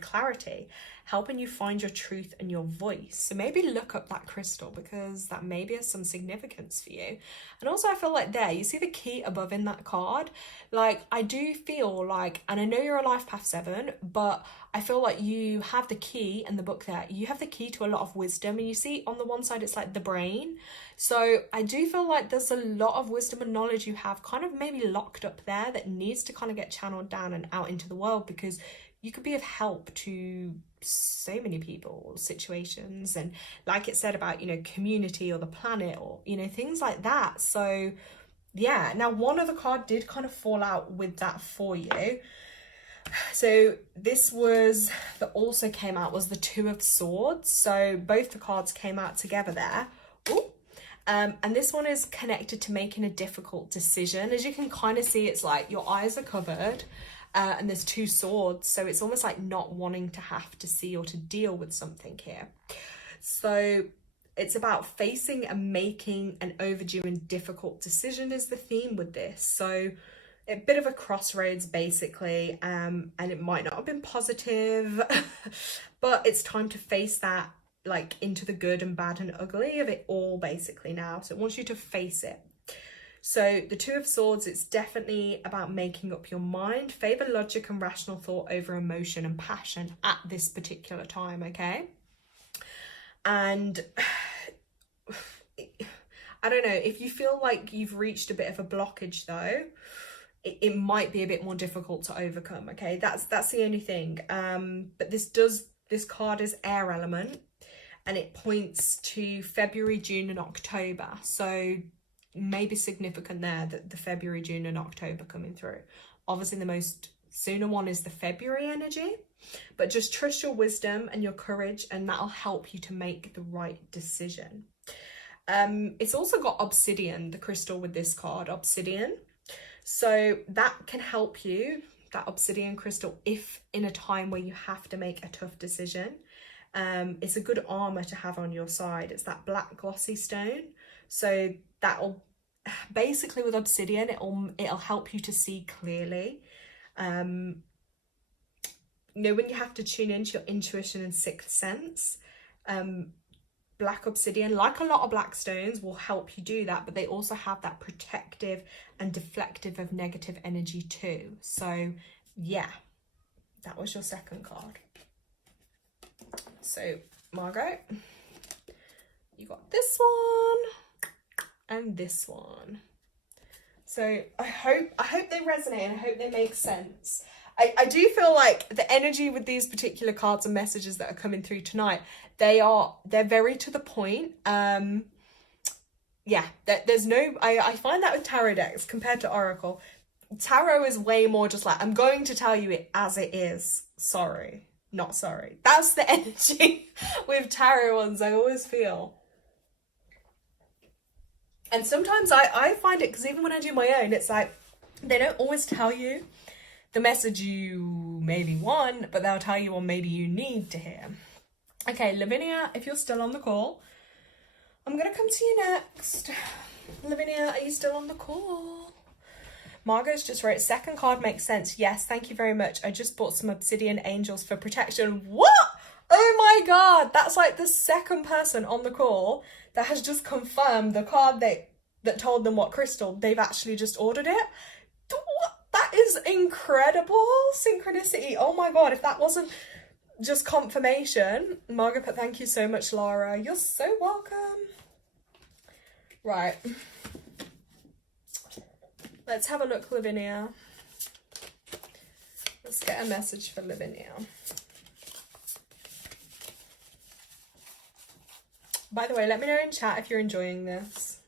clarity, helping you find your truth and your voice. So maybe look up that crystal, because that maybe has some significance for you. And also I feel like there, you see the key above in that card? Like, I do feel like, and I know you're a life path 7, but I feel like you have the key in the book there. You have the key to a lot of wisdom, and you see on the one side, it's like the brain. So I do feel like there's a lot of wisdom and knowledge you have kind of maybe locked up there that needs to kind of get channeled down and out into the world, because you could be of help to so many people, situations, and like it said about, you know, community or the planet, or, you know, things like that. So yeah, now one other card did kind of fall out with that for you. So this was, that also came out, was the Two of Swords. So both the cards came out together there. Ooh. And this one is connected to making a difficult decision. As you can kind of see, it's like your eyes are covered. And there's 2 swords, so it's almost like not wanting to have to see or to deal with something here. So it's about facing and making an overdue and difficult decision is the theme with this. So a bit of a crossroads basically, and it might not have been positive, but it's time to face that, like, into the good and bad and ugly of it all basically now. So it wants you to face it. So the Two of Swords, it's definitely about making up your mind. Favor logic and rational thought over emotion and passion at this particular time, okay? And I don't know, if you feel like you've reached a bit of a blockage though, it might be a bit more difficult to overcome, okay? That's the only thing. But this card is air element, and it points to February, June and October. So maybe significant there that the February, June and October coming through. Obviously the most sooner one is the February energy, but just trust your wisdom and your courage, and that'll help you to make the right decision. It's also got Obsidian, the crystal with this card, Obsidian. So that can help you that obsidian crystal if in a time where you have to make a tough decision. It's a good armor to have on your side. It's that black glossy stone, so that'll basically, with obsidian, it'll help you to see clearly. When you have to tune into your intuition and sixth sense, black obsidian, like a lot of black stones, will help you do that, but they also have that protective and deflective of negative energy too. So yeah, that was your second card. So Margot, you got this one and this one. So I hope they resonate and I hope they make sense. I do feel like the energy with these particular cards and messages that are coming through tonight, they're very to the point. Yeah, there's no, I find that with tarot decks compared to Oracle, tarot is way more just like, I'm going to tell you it as it is. Sorry, not sorry. That's the energy with tarot ones, I always feel. And sometimes I find it, because even when I do my own, it's like, they don't always tell you the message you maybe want, but they'll tell you what maybe you need to hear. Okay, Lavinia, if you're still on the call, I'm going to come to you next. Lavinia, are you still on the call? Margot's just wrote, second card makes sense. Yes, thank you very much. I just bought some obsidian angels for protection. What? Oh my god, that's like the second person on the call that has just confirmed the card that told them what crystal they've actually just ordered it. What? That is incredible synchronicity. Oh my god, if that wasn't just confirmation. Margot put, thank you so much, Laura. You're so welcome. Right. Let's have a look, Lavinia. Let's get a message for Lavinia. By the way, let me know in chat if you're enjoying this.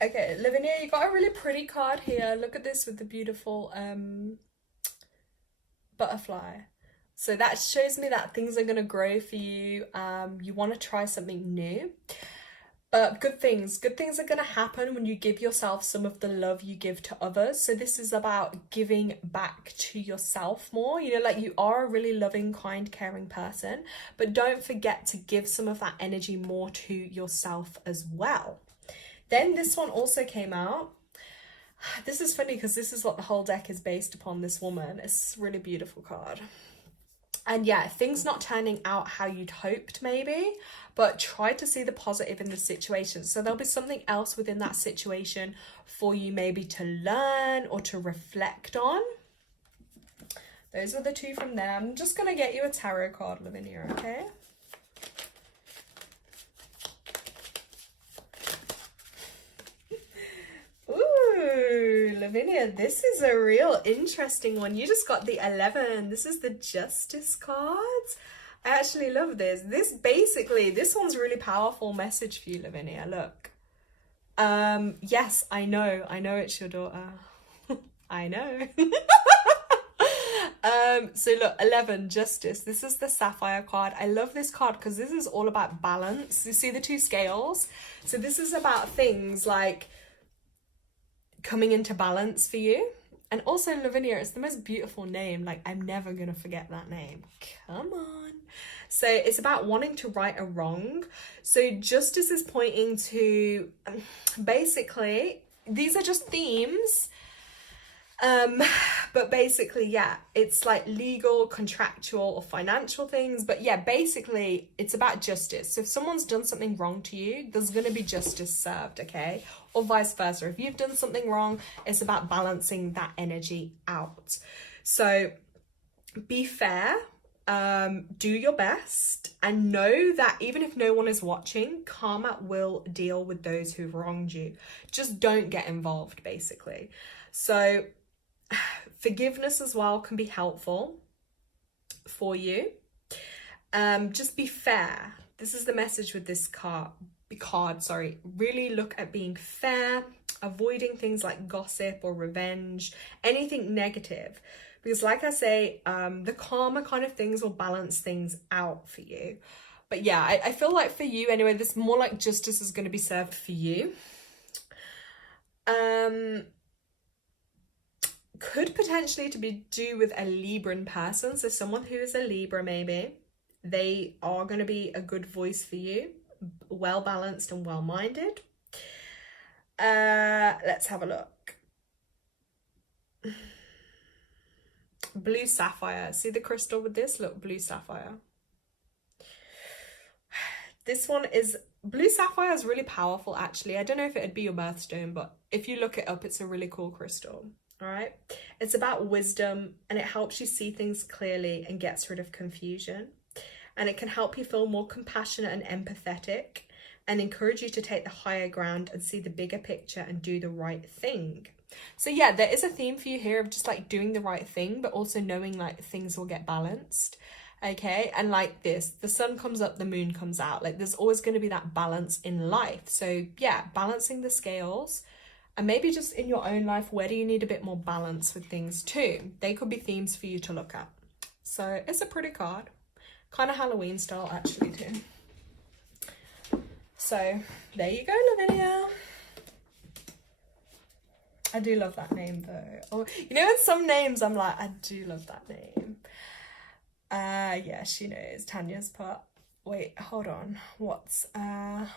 Okay, Lavinia, you got a really pretty card here. Look at this with the beautiful butterfly. So that shows me that things are going to grow for you. You want to try something new. But good things are going to happen when you give yourself some of the love you give to others. So this is about giving back to yourself more. You know, like, you are a really loving, kind, caring person, but don't forget to give some of that energy more to yourself as well. Then this one also came out. This is funny because this is what the whole deck is based upon, this woman. It's a really beautiful card. And yeah, things not turning out how you'd hoped maybe, but try to see the positive in the situation. So there'll be something else within that situation for you maybe to learn or to reflect on. Those are the two from there. I'm just going to get you a tarot card, Lavinia, okay? Ooh, Lavinia, this is a real interesting one. You just got the 11. This is the Justice cards. I actually love this. This one's really powerful message for you, Lavinia. Look. Yes, I know it's your daughter. I know. So look, 11, Justice. This is the Sapphire card. I love this card because this is all about balance. You see the two scales? So this is about things like coming into balance for you. And also, Lavinia, it's the most beautiful name. Like, I'm never gonna forget that name. Come on. So it's about wanting to right a wrong. So justice is pointing to, basically, these are just themes. But basically, yeah, it's like legal, contractual, or financial things. But yeah, basically, it's about justice. So if someone's done something wrong to you, there's going to be justice served, okay? Or vice versa. If you've done something wrong, it's about balancing that energy out. So be fair, do your best, and know that even if no one is watching, karma will deal with those who've wronged you. Just don't get involved, basically. So forgiveness as well can be helpful for you. Just be fair. this is the message with this card, sorry. Really look at being fair, avoiding things like gossip or revenge, anything negative. Because like I say, the calmer kind of things will balance things out for you. But yeah, I feel like for you anyway, this more like justice is going to be served for you. Could potentially to be do with a Libran person. So someone who is a Libra maybe. They are going to be a good voice for you. Well balanced and well minded. Let's have a look. Blue sapphire. See the crystal with this? Look, blue sapphire. This one is blue sapphire is really powerful actually. I don't know if it'd be your birthstone, but if you look it up, it's a really cool crystal. All right. It's about wisdom and it helps you see things clearly and gets rid of confusion. And it can help you feel more compassionate and empathetic and encourage you to take the higher ground and see the bigger picture and do the right thing. So yeah, there is a theme for you here of just like doing the right thing, but also knowing like things will get balanced. Okay, and like this, the sun comes up, the moon comes out. Like there's always going to be that balance in life. So yeah, balancing the scales. And maybe just in your own life, where do you need a bit more balance with things too? They could be themes for you to look at. So it's a pretty card. Kind of Halloween style actually too. So there you go, Lavinia. I do love that name though. Oh, you know, in some names I'm like, I do love that name. Yeah, she knows. Tanya's put, wait, hold on. What's, where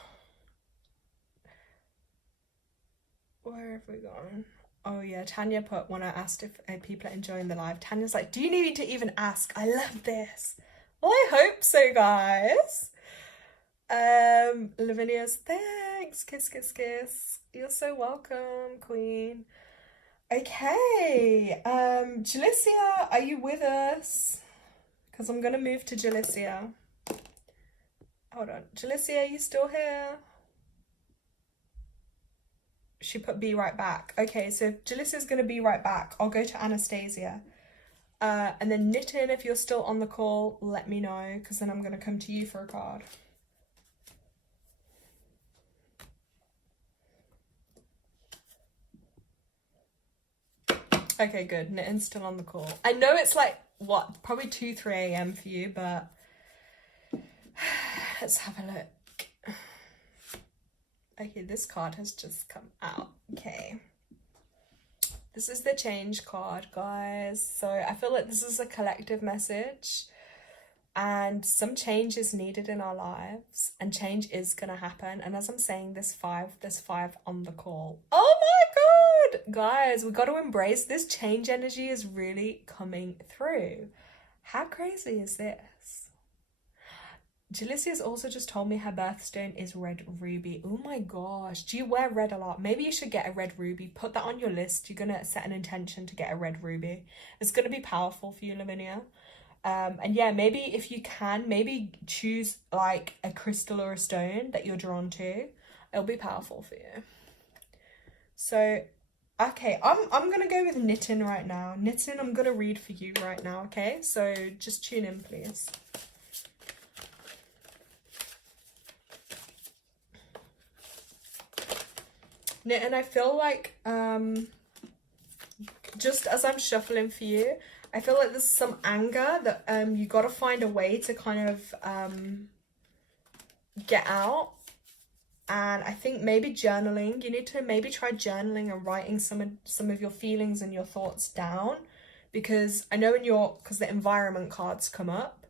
have we gone? Oh yeah, Tanya put, when I asked if people are enjoying the live, Tanya's like, do you need to even ask? I love this. Well, I hope so, guys. Lavinia's, thanks. Kiss, kiss, kiss. You're so welcome, queen. Okay. Jalicia, are you with us? Because I'm going to move to Jalicia. Hold on. Jalicia, are you still here? She put be right back. Okay, so if Jalicia's going to be right back, I'll go to Anastasia. And then Nitin, if you're still on the call, let me know, because then I'm going to come to you for a card. Okay, good. Nitin's still on the call. I know it's like, what, probably 2-3 a.m. for you, but let's have a look. Okay, this card has just come out. Okay. This is the change card, guys. So I feel like this is a collective message and some change is needed in our lives and change is going to happen. And as I'm saying, there's five on the call. Oh my God, guys, we got to embrace this change energy is really coming through. How crazy is this? Jalicia's also just told me her birthstone is red ruby. Oh my gosh. Do you wear red a lot? Maybe you should get a red ruby. Put that on your list. You're going to set an intention to get a red ruby. It's going to be powerful for you, Lavinia. And yeah, maybe if you can, maybe choose like a crystal or a stone that you're drawn to. It'll be powerful for you. So, okay, I'm going to go with Nitin right now. Nitin, I'm going to read for you right now, okay? So just tune in, please. And I feel like, just as I'm shuffling for you, I feel like there's some anger that you got to find a way to kind of get out. And I think maybe journaling, you need to maybe try journaling and writing some of your feelings and your thoughts down. Because I know because the environment cards come up,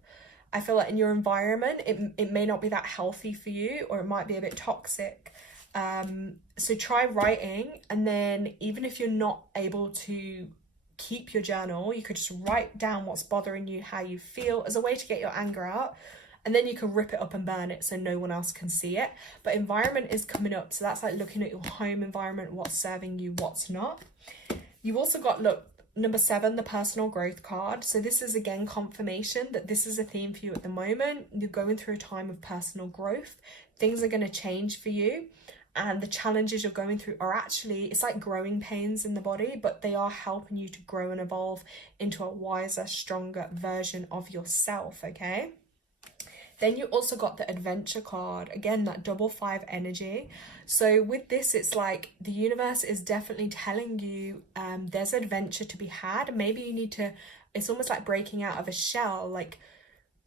I feel like in your environment, it may not be that healthy for you, or it might be a bit toxic. So try writing, and then even if you're not able to keep your journal, you could just write down what's bothering you, how you feel, as a way to get your anger out, and then you can rip it up and burn it so no one else can see it. But environment is coming up, so that's like looking at your home environment, what's serving you, what's not. You also got, look, number 7, the personal growth card. So this is again confirmation that this is a theme for you at the moment. You're going through a time of personal growth. Things are going to change for you. And the challenges you're going through are actually, it's like growing pains in the body, but they are helping you to grow and evolve into a wiser, stronger version of yourself, okay? Then you also got the adventure card, again, that double 5 energy. So with this, it's like the universe is definitely telling you there's adventure to be had. Maybe you need to, it's almost like breaking out of a shell, like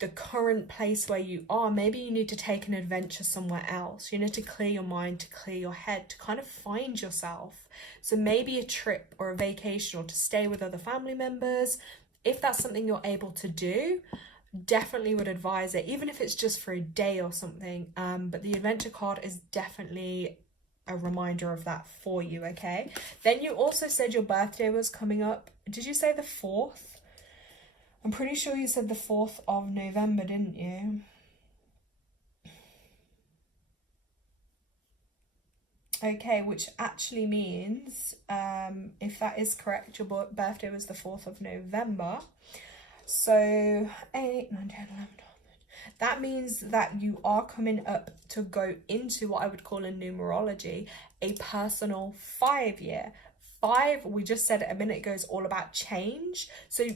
the current place where you are. Maybe you need to take an adventure somewhere else. You need to clear your mind, to clear your head, to kind of find yourself. So maybe a trip or a vacation, or to stay with other family members. If that's something you're able to do, definitely would advise it, even if it's just for a day or something. But the adventure card is definitely a reminder of that for you, okay? Then you also said your birthday was coming up. Did you say the 4th? I'm pretty sure you said the 4th of November, didn't you? Okay, which actually means, if that is correct, your birthday was the 4th of November. So 8, 9, 10, 11, 12. That means that you are coming up to go into what I would call in numerology a personal 5-year. 5, we just said it a minute ago, is all about change. So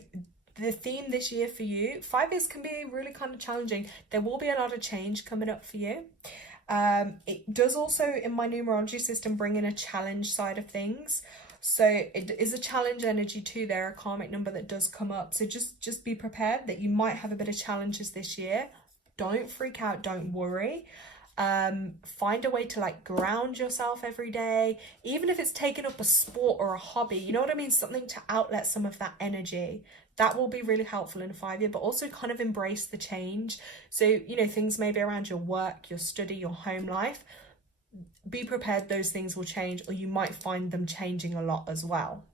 the theme this year for you, 5 years can be really kind of challenging. There will be a lot of change coming up for you. It does also, in my numerology system, bring in a challenge side of things. So it is a challenge energy too there, a karmic number that does come up. So just be prepared that you might have a bit of challenges this year. Don't freak out, don't worry. Find a way to like ground yourself every day, even if it's taking up a sport or a hobby, you know what I mean? Something to outlet some of that energy. That will be really helpful in a 5-year, but also kind of embrace the change. So, you know, things maybe around your work, your study, your home life. Be prepared those things will change, or you might find them changing a lot as well.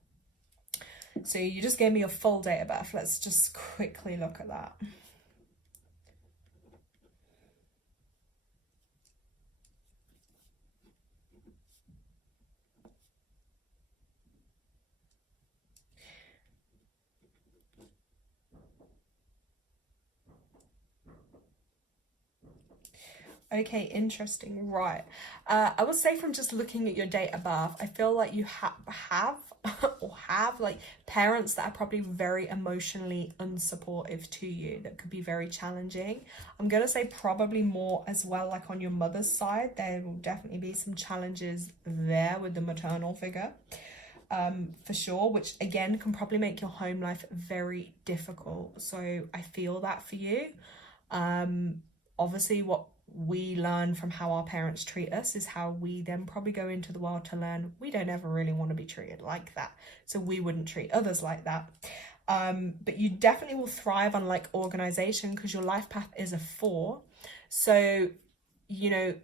So you just gave me your full date of birth. Let's just quickly look at that. Okay, interesting. Right. I would say from just looking at your date of birth, I feel like you have or have like parents that are probably very emotionally unsupportive to you, that could be very challenging. I'm gonna say probably more as well, like on your mother's side, there will definitely be some challenges there with the maternal figure. For sure, which again can probably make your home life very difficult. So I feel that for you. Obviously what we learn from how our parents treat us is how we then probably go into the world to learn we don't ever really want to be treated like that, so we wouldn't treat others like that. But you definitely will thrive on like organization, because your life path is a 4. So you know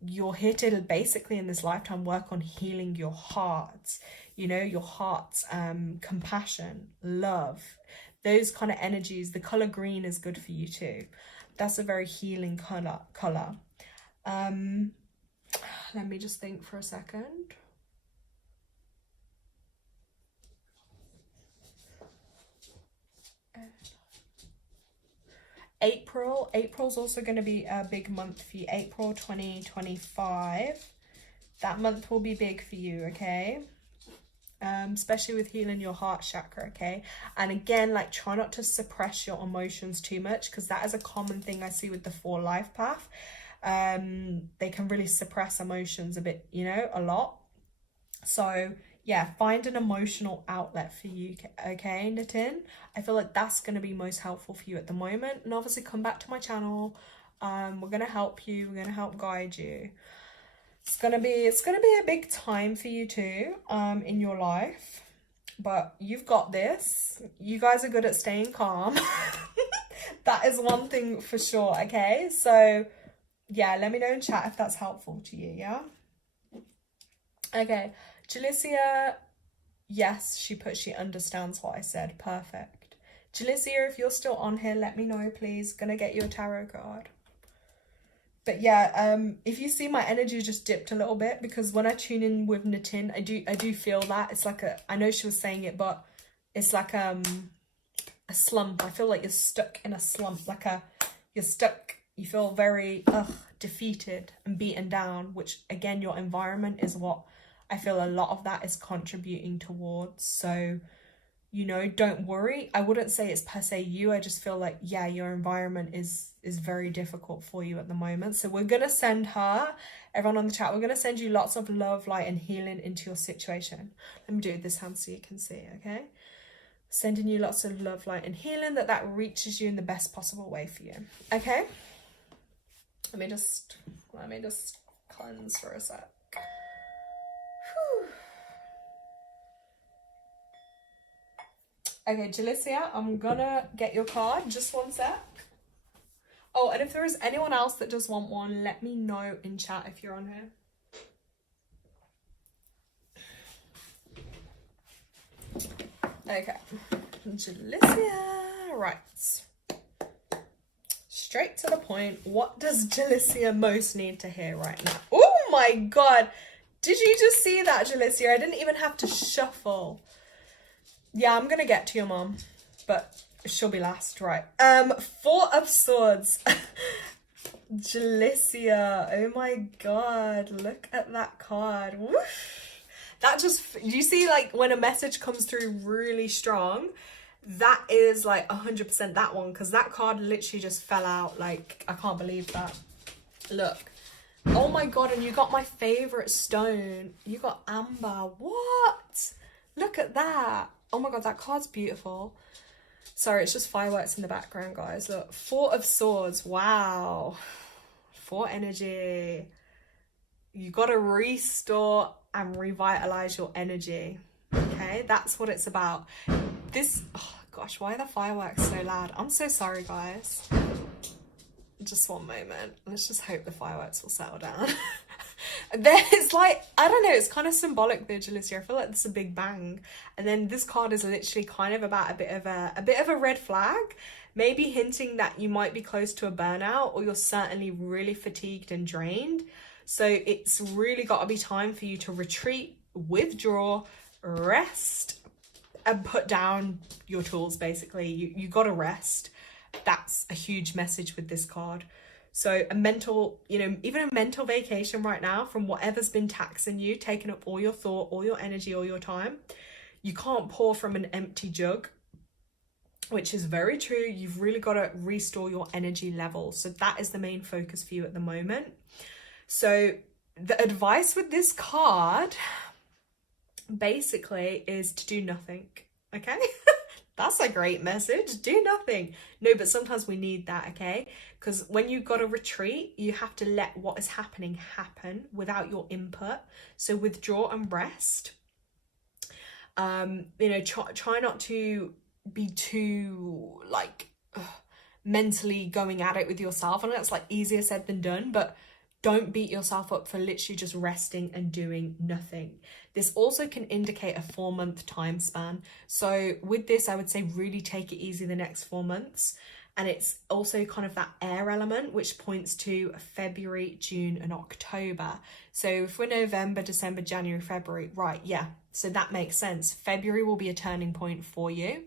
you're here to basically in this lifetime work on healing your heart, you know, your heart's compassion, love, those kind of energies. The color green is good for you too. That's a very healing color. Let me just think for a second. April's also going to be a big month for you. April 2025. That month will be big for you, okay? Especially with healing your heart chakra, okay? And again, like, try not to suppress your emotions too much, because that is a common thing I see with the 4 life path. They can really suppress emotions a bit, you know, a lot. So yeah, find an emotional outlet for you, okay, Nitin? I feel like that's going to be most helpful for you at the moment. And obviously come back to my channel. We're going to help you. We're going to help guide you. It's gonna be a big time for you too, in your life, but you've got this. You guys are good at staying calm. That is one thing for sure, okay? So yeah, let me know in chat if that's helpful to you, yeah? Okay, Jalicia, yes, she understands what I said. Perfect. Jalicia, if you're still on here, let me know, please. Gonna get you a tarot card. But yeah, if you see my energy just dipped a little bit, because when I tune in with Nitin, I do feel that it's like I know she was saying it, but it's like a slump. I feel like you're stuck in a slump, you're stuck. You feel very defeated and beaten down, which again, your environment is what I feel a lot of that is contributing towards. So you know, don't worry. I wouldn't say it's per se you. I just feel like, yeah, your environment is very difficult for you at the moment. So we're gonna send her, everyone on the chat, we're gonna send you lots of love, light, and healing into your situation. Let me do it with this hand so you can see, okay? Sending you lots of love, light, and healing, that reaches you in the best possible way for you. Okay? Let me just cleanse for a sec. Whew. Okay, Jalicia, I'm gonna get your card. Just one sec. Oh, and if there is anyone else that does want one, let me know in chat if you're on here. Okay, Jalicia, right. Straight to the point. What does Jalicia most need to hear right now? Oh my God. Did you just see that, Jalicia? I didn't even have to shuffle. Yeah, I'm gonna get to your mom, but she'll be last, right? 4 of Swords. Jalicia, oh my God, look at that card. Woof. That just, you see, like when a message comes through really strong, that is like 100% that one, because that card literally just fell out. Like, I can't believe that. Look. Oh my God, and you got my favorite stone. You got amber. What? Look at that. Oh my God, that card's beautiful. Sorry, it's just fireworks in the background, guys. Look, 4 of Swords. Wow. 4 energy. You got to restore and revitalize your energy. Okay, that's what it's about. This, oh gosh, why are the fireworks so loud? I'm so sorry, guys. Just one moment. Let's just hope the fireworks will settle down. There's like, I don't know, it's kind of symbolic though, Jalicia. I feel like this is a big bang. And then this card is literally kind of about a bit of a red flag, maybe hinting that you might be close to a burnout, or you're certainly really fatigued and drained. So it's really got to be time for you to retreat, withdraw, rest, and put down your tools. Basically, you got to rest. That's a huge message with this card. So a mental, you know, even a mental vacation right now from whatever's been taxing you, taking up all your thought, all your energy, all your time. You can't pour from an empty jug, which is very true. You've really got to restore your energy level. So that is the main focus for you at the moment. So the advice with this card basically is to do nothing, okay? That's a great message. Do nothing. No, but sometimes we need that, okay? Because when you've got to retreat, you have to let what is happening happen without your input. So withdraw and rest. You know, try not to be too like mentally going at it with yourself. I know that's like easier said than done, but don't beat yourself up for literally just resting and doing nothing. This also can indicate a 4-month time span. So with this, I would say really take it easy the next 4 months. And it's also kind of that air element, which points to February, June, and October. So if we're November, December, January, February, right, yeah. So that makes sense. February will be a turning point for you.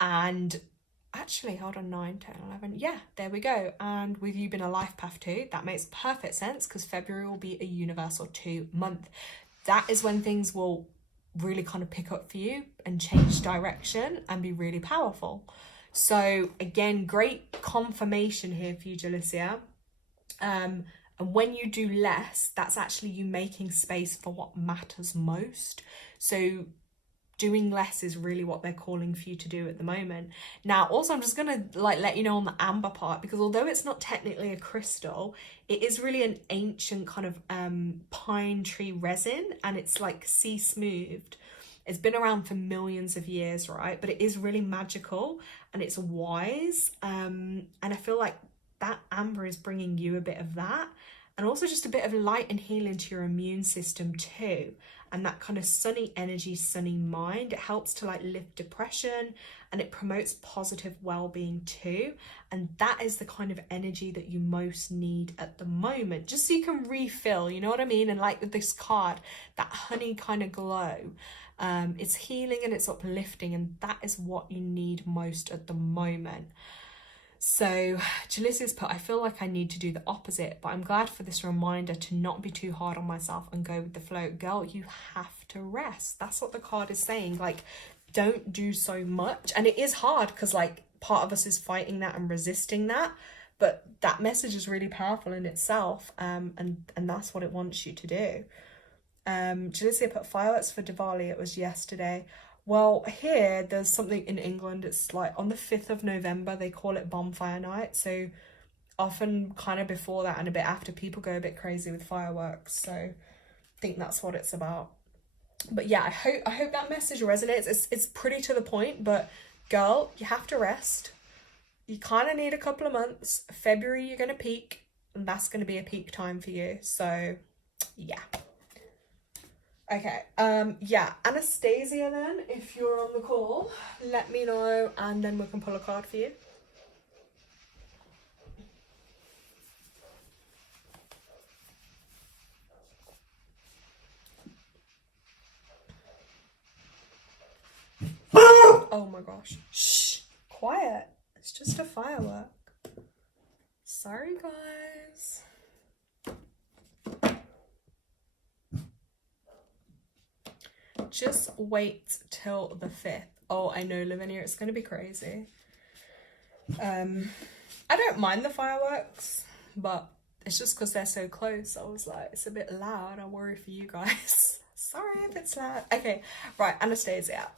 And actually, hold on, 9, 10, 11. Yeah, there we go. And with you being a life path 2, that makes perfect sense because February will be a universal 2 month. That is when things will really kind of pick up for you and change direction and be really powerful. So again, great confirmation here for you, Jalicia. And when you do less, that's actually you making space for what matters most. So doing less is really what they're calling for you to do at the moment. Now, also, I'm just going to like let you know on the amber part, because although it's not technically a crystal, it is really an ancient kind of pine tree resin, and it's like sea smoothed. It's been around for millions of years, right? But it is really magical and it's wise. And I feel like that amber is bringing you a bit of that, and also just a bit of light and healing to your immune system too. And that kind of sunny energy, sunny mind, it helps to like lift depression, and it promotes positive well-being too. And that is the kind of energy that you most need at the moment, just so you can refill, you know what I mean? And like with this card, that honey kind of glow, it's healing and it's uplifting, and that is what you need most at the moment. So Jalicia's put, I feel like I need to do the opposite, but I'm glad for this reminder to not be too hard on myself and go with the flow. Girl, you have to rest. That's what the card is saying. Like, don't do so much. And it is hard because like part of us is fighting that and resisting that, but that message is really powerful in itself, and that's what it wants you to do. Jalicia put fireworks for Diwali, it was yesterday. Well, here there's something in England, it's like on the 5th of November, they call it bonfire night. So often kind of before that and a bit after, people go a bit crazy with fireworks. So I think that's what it's about. But yeah, I hope that message resonates. It's pretty to the point, but girl, you have to rest. You kind of need a couple of months. February, you're going to peak, and that's going to be a peak time for you. So yeah. Okay, yeah, Anastasia then, if you're on the call, let me know and then we can pull a card for you. Oh my gosh, shh, quiet, it's just a firework. Sorry guys. Just wait till the 5th. Oh, I know, Lavinia, it's going to be crazy. I don't mind the fireworks, but it's just because they're so close. I was like, it's a bit loud. I worry for you guys. Sorry if it's loud. Okay, right, Anastasia.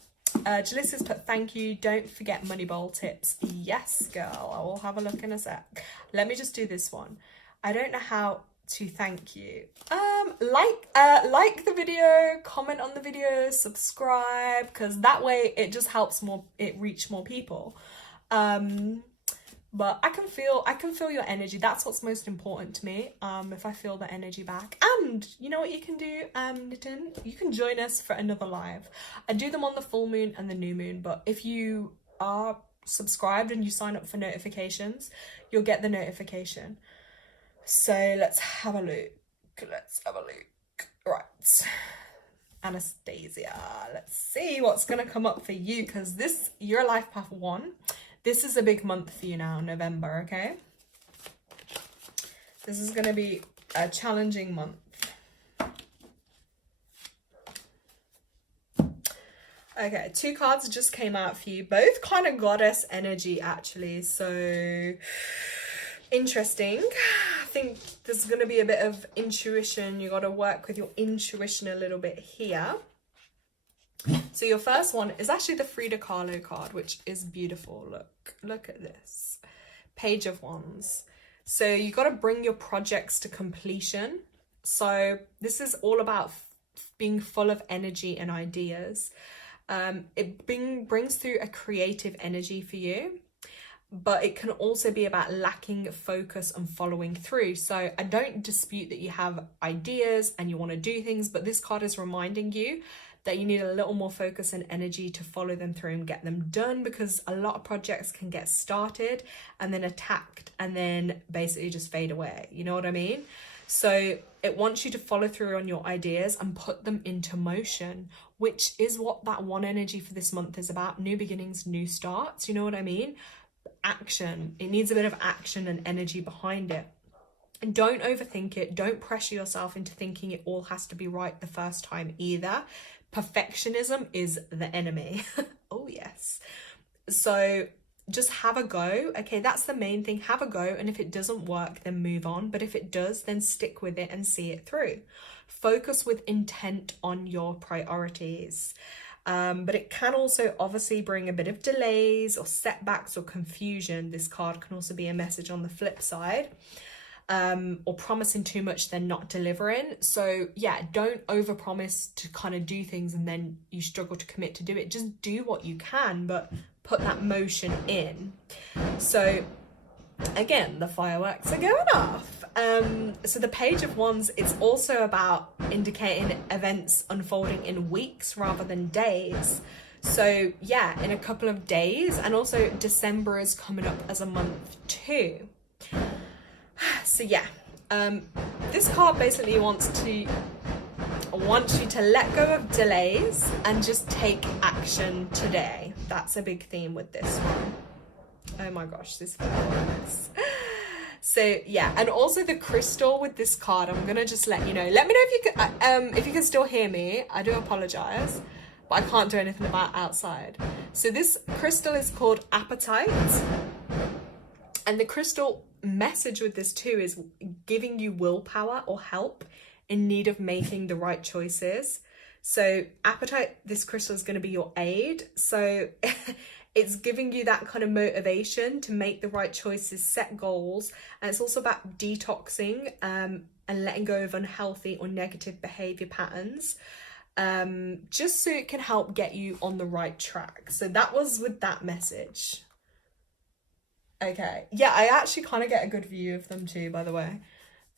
Jalicia's put, thank you. Don't forget money bowl tips. Yes, girl. I will have a look in a sec. Let me just do this one. I don't know how to thank you. Like the video, comment on the video, subscribe, because that way it just helps it reach more people. But I can feel your energy. That's what's most important to me. If I feel the energy back. And you know what you can do, Nitin? You can join us for another live. I do them on the full moon and the new moon, but if you are subscribed and you sign up for notifications, you'll get the notification. So let's have a look. Right, Anastasia, let's see what's gonna come up for you, because you're life path 1. This is a big month for you now, November, okay? This is gonna be a challenging month. Okay, 2 cards just came out for you, both kind of goddess energy actually, so interesting. I think there's going to be a bit of intuition. You got to work with your intuition a little bit here. So your first one is actually the Frida Kahlo card, which is beautiful. Look at this. Page of Wands. So you got to bring your projects to completion. So this is all about being full of energy and ideas. It brings through a creative energy for you. But it can also be about lacking focus and following through. So I don't dispute that you have ideas and you want to do things, but this card is reminding you that you need a little more focus and energy to follow them through and get them done, because a lot of projects can get started and then attacked and then basically just fade away. You know what I mean? So it wants you to follow through on your ideas and put them into motion, which is what that 1 energy for this month is about. New beginnings, new starts. You know what I mean? Action. It needs a bit of action and energy behind it. And don't overthink it. Don't pressure yourself into thinking it all has to be right the first time either. Perfectionism is the enemy. Oh yes. So just have a go. Okay, that's the main thing. Have a go, and if it doesn't work, then move on. But if it does, then stick with it and see it through. Focus with intent on your priorities. But it can also obviously bring a bit of delays or setbacks or confusion. This card can also be a message on the flip side, or promising too much then not delivering. So yeah, don't overpromise to kind of do things and then you struggle to commit to do it. Just do what you can, but put that motion in. So again, the fireworks are going off. So the Page of Wands, it's also about indicating events unfolding in weeks rather than days. So yeah, in a couple of days. And also December is coming up as a month too. So yeah, this card basically wants you to let go of delays and just take action today. That's a big theme with this one. Oh my gosh, this fireworks. So yeah, and also the crystal with this card, I'm gonna just let you know. Let me know if you can still hear me. I do apologize, but I can't do anything about outside. So this crystal is called Apatite. And the crystal message with this too is giving you willpower or help in need of making the right choices. So Apatite, this crystal is going to be your aid. So it's giving you that kind of motivation to make the right choices, set goals. And it's also about detoxing and letting go of unhealthy or negative behavior patterns, just so it can help get you on the right track. So that was with that message. Okay, yeah, I actually kind of get a good view of them too, by the way.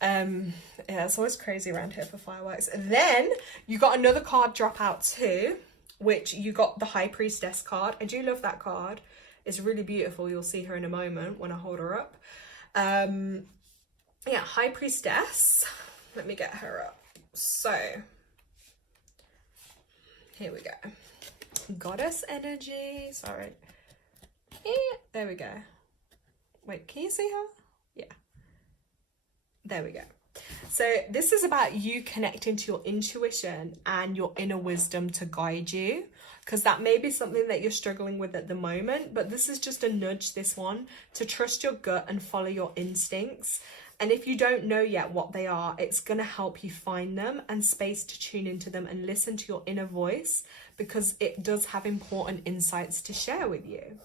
Yeah, it's always crazy around here for fireworks. And then you got another card drop out too, which you got the High Priestess card. I do love that card. It's really beautiful. You'll see her in a moment when I hold her up. Yeah, High Priestess. Let me get her up. So, here we go. Goddess energy. Sorry. Yeah, there we go. Wait, can you see her? Yeah. There we go. So this is about you connecting to your intuition and your inner wisdom to guide you, because that may be something that you're struggling with at the moment, but this is just a nudge, this one, to trust your gut and follow your instincts. And if you don't know yet what they are, it's going to help you find them and space to tune into them and listen to your inner voice, because it does have important insights to share with you.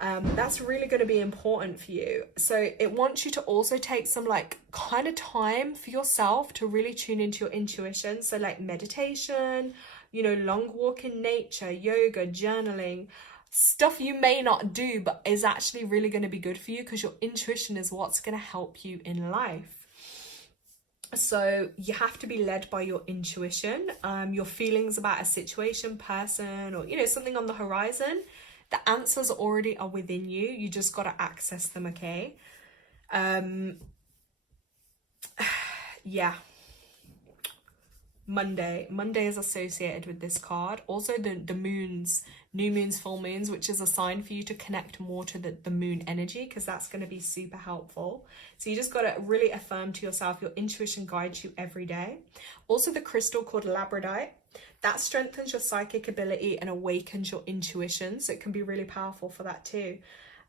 That's really going to be important for you. So it wants you to also take some like kind of time for yourself to really tune into your intuition. So like meditation, you know, long walk in nature, yoga, journaling, stuff you may not do, but is actually really going to be good for you, because your intuition is what's going to help you in life. So you have to be led by your intuition, your feelings about a situation, person, or, you know, something on the horizon. The answers already are within you. You just got to access them, okay? Yeah. Monday is associated with this card. Also the moons, new moons, full moons, which is a sign for you to connect more to the moon energy, because that's going to be super helpful. So you just got to really affirm to yourself your intuition guides you every day. Also the crystal called labradorite, that strengthens your psychic ability and awakens your intuition. So it can be really powerful for that too.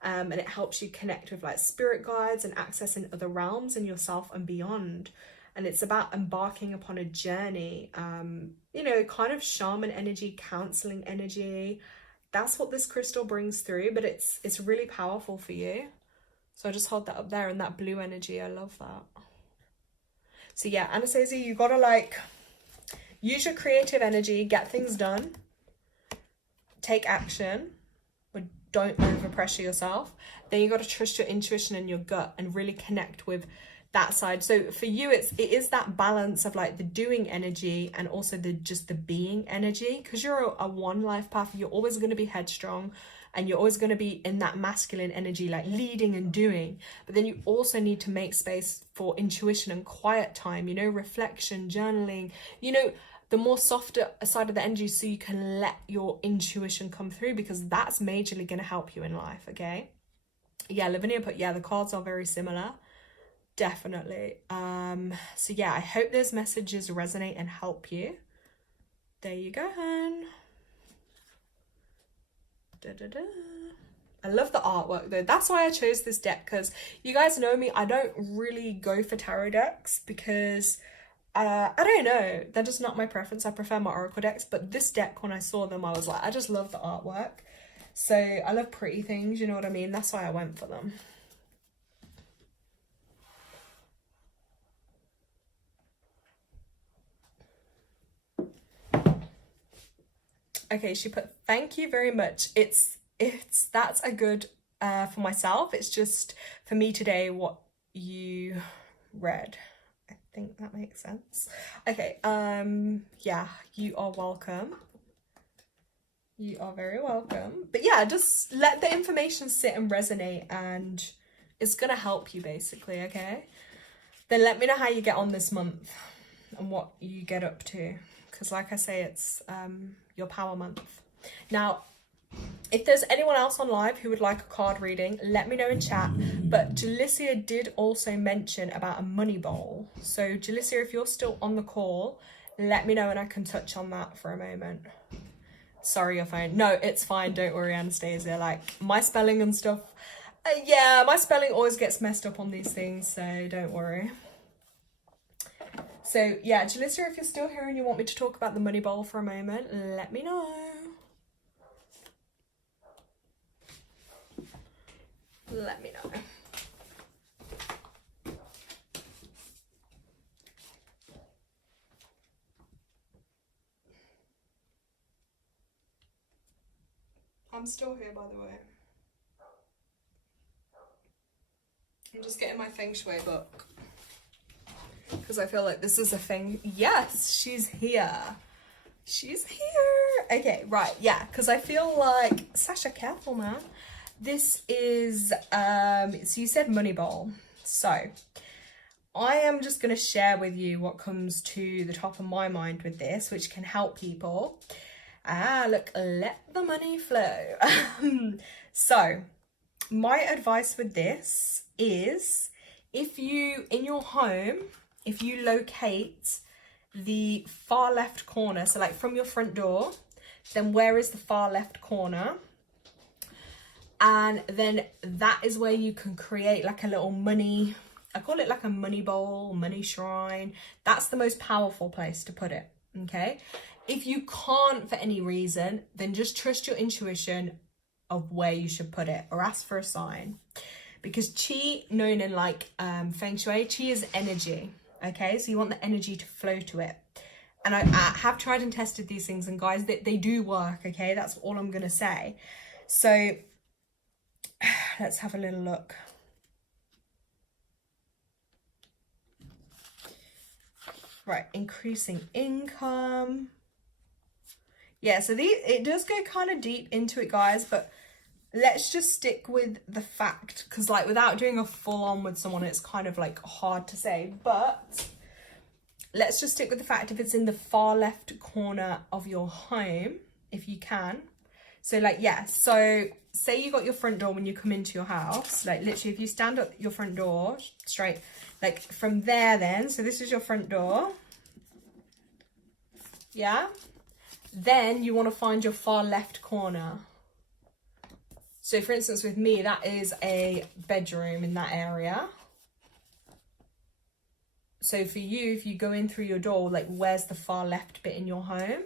And it helps you connect with like spirit guides and accessing other realms in yourself and beyond. And it's about embarking upon a journey, you know, kind of shaman energy, counseling energy. That's what this crystal brings through, but it's really powerful for you. So I just hold that up there, and that blue energy, I love that. So yeah, Anastasia, you gotta like use your creative energy, get things done, take action, but don't overpressure yourself. Then you got to trust your intuition and your gut and really connect with that side. So for you, it is that balance of like the doing energy and also the being energy, because you're a one life path. You're always going to be headstrong, and you're always going to be in that masculine energy, like leading and doing. But then you also need to make space for intuition and quiet time, you know, reflection, journaling, you know, the more softer side of the energy, so you can let your intuition come through, because that's majorly going to help you in life, okay? Yeah, Lavinia put, yeah, the cards are very similar. Definitely. So yeah, I hope those messages resonate and help you. There you go, hun. Da-da-da. I love the artwork though. That's why I chose this deck, because you guys know me, I don't really go for tarot decks, because I don't know, they're just not my preference. I prefer my oracle decks, but this deck, when I saw them, I was like, I just love the artwork. So I love pretty things, you know what I mean? That's why I went for them. Okay, she put, thank you very much. That's a good for myself. It's just for me today what you read. I think that makes sense. Okay, yeah, you are welcome. You are very welcome. But yeah, just let the information sit and resonate, and it's gonna help you basically, okay? Then let me know how you get on this month and what you get up to, because like I say, it's your power month. Now, if there's anyone else on live who would like a card reading, let me know in chat. But Jalicia did also mention about a money bowl. So Jalicia, if you're still on the call, let me know and I can touch on that for a moment. Sorry, your phone. No, it's fine. Don't worry, Anastasia. Like, my spelling and stuff. Yeah, my spelling always gets messed up on these things, so don't worry. So, yeah, Jalissa, if you're still here and you want me to talk about the money bowl for a moment, let me know. Let me know. I'm still here, by the way. I'm just getting my feng shui book because I feel like this is a thing. Yes, she's here. She's here. Okay, right, yeah, because I feel like, Sasha, careful, man. This is, so you said money bowl. So I am just going to share with you what comes to the top of my mind with this, which can help people. Look, let the money flow. So my advice with this is, if you, in your home, if you locate the far left corner, so like from your front door, then where is the far left corner? And then that is where you can create like a little money, I call it like a money bowl, money shrine. That's the most powerful place to put it, okay? If you can't for any reason, then just trust your intuition of where you should put it, or ask for a sign. Because chi, known in like feng shui, chi is energy, okay? So you want the energy to flow to it. And I have tried and tested these things, and guys, they do work, okay? That's all I'm gonna say. So let's have a little look. Right, increasing income. Yeah, so it does go kind of deep into it, guys, but let's just stick with the fact, because like without doing a full on with someone, it's kind of like hard to say, but let's just stick with the fact if it's in the far left corner of your home, if you can. So like, yeah, so say you got your front door when you come into your house, like literally if you stand at your front door straight, like from there then, so this is your front door, yeah? Then you want to find your far left corner. So for instance, with me, that is a bedroom in that area. So for you, if you go in through your door, like where's the far left bit in your home?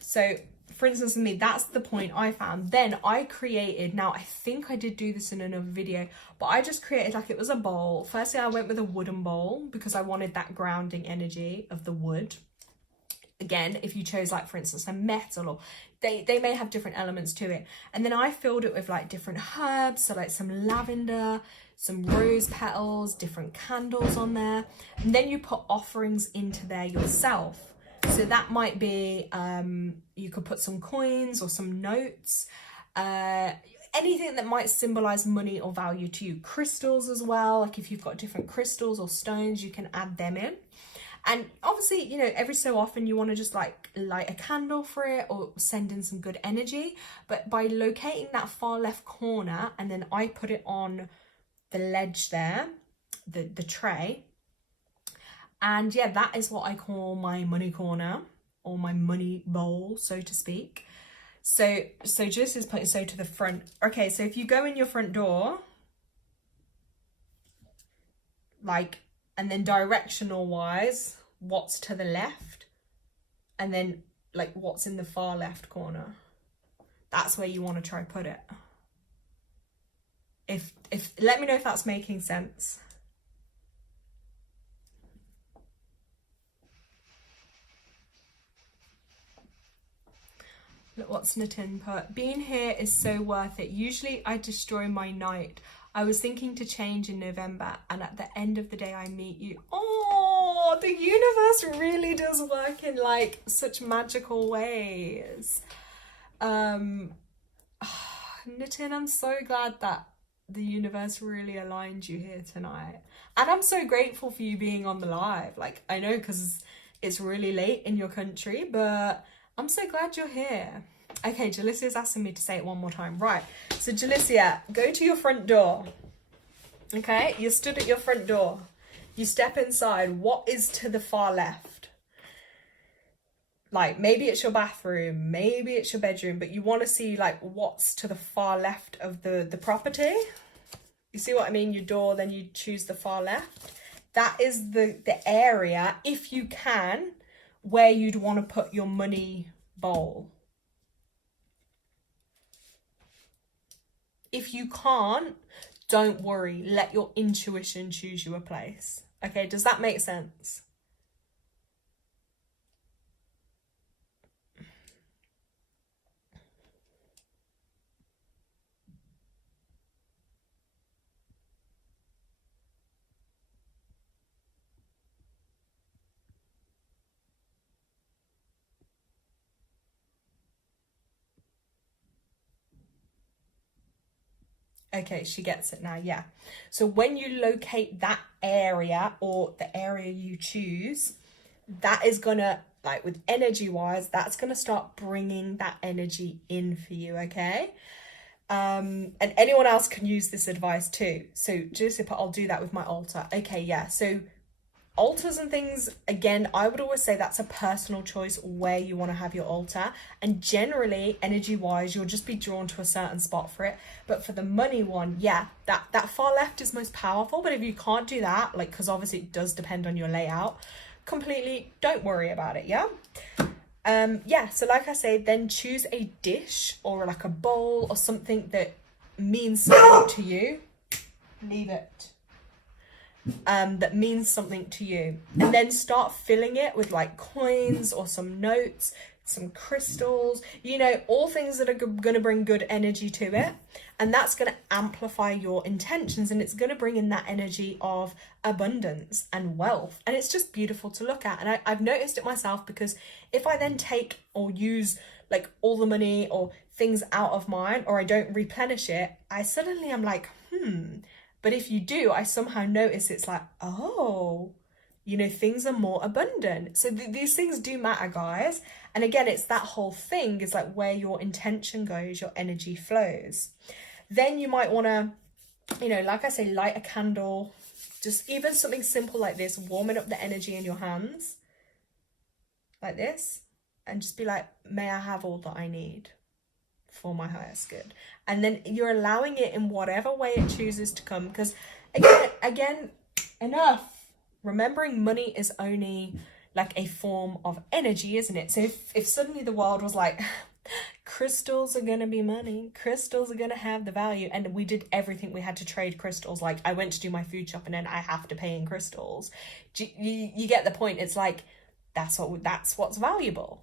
So for instance, with me, that's the point I found. Then I created, now I think I did do this in another video, but I just created like, it was a bowl. Firstly, I went with a wooden bowl because I wanted that grounding energy of the wood. Again, if you chose like, for instance, a metal, or they may have different elements to it. And then I filled it with like different herbs, so like some lavender, some rose petals, different candles on there. And then you put offerings into there yourself. So that might be, you could put some coins or some notes, anything that might symbolize money or value to you. Crystals as well, like if you've got different crystals or stones, you can add them in. And obviously, you know, every so often you want to just like light a candle for it or send in some good energy. But by locating that far left corner, and then I put it on the ledge there, the tray. And yeah, that is what I call my money corner, or my money bowl, so to speak. So just as putting so to the front. Okay, so if you go in your front door, like, and then directional wise, what's to the left, and then like what's in the far left corner, that's where you want to try put it. If let me know if that's making sense. Look, what's Nitin put? Being here is so worth it. Usually I destroy my night. I was thinking to change in November, and at the end of the day I meet you. Oh, the universe really does work in like such magical ways. Nitin, I'm so glad that the universe really aligned you here tonight. And I'm so grateful for you being on the live. Like, I know because it's really late in your country, but I'm so glad you're here. Okay, Jalicia's asking me to say it one more time. Right, so Jalicia, go to your front door. Okay, you're stood at your front door. You step inside. What is to the far left? Like maybe it's your bathroom, maybe it's your bedroom, but you want to see like what's to the far left of the property. You see what I mean? Your door, then you choose the far left. That is the area, if you can, where you'd want to put your money bowl. If you can't, don't worry. Let your intuition choose you a place. Okay, does that make sense? Okay, she gets it now, yeah. So when you locate that area or the area you choose, that is gonna, like with energy wise, that's gonna start bringing that energy in for you, okay? And anyone else can use this advice too. So Jessica, I'll do that with my altar. Okay, yeah, so altars and things, again, I would always say that's a personal choice where you want to have your altar, and generally energy wise you'll just be drawn to a certain spot for it. But for the money one, yeah, that far left is most powerful. But if you can't do that, like, because obviously it does depend on your layout completely, don't worry about it. Yeah, so like I say, then choose a dish or like a bowl or something that means something to you. Leave it. That means something to you, and then start filling it with like coins or some notes, some crystals, you know, all things that are going to bring good energy to it, and that's going to amplify your intentions, and it's going to bring in that energy of abundance and wealth, and it's just beautiful to look at. And I've noticed it myself, because if I then take or use like all the money or things out of mine, or I don't replenish it, I suddenly am like, But if you do, I somehow notice it's like, oh, you know, things are more abundant. So these things do matter, guys. And again, it's that whole thing is like where your intention goes, your energy flows. Then you might want to, you know, like I say, light a candle, just even something simple like this, warming up the energy in your hands like this, and just be like, may I have all that I need for my highest good. And then you're allowing it in whatever way it chooses to come, because again enough, remembering money is only like a form of energy, isn't it? So if suddenly the world was like, crystals are gonna be money, crystals are gonna have the value, and we did everything, we had to trade crystals, like I went to do my food shopping and I have to pay in crystals, you get the point. It's like that's what's valuable.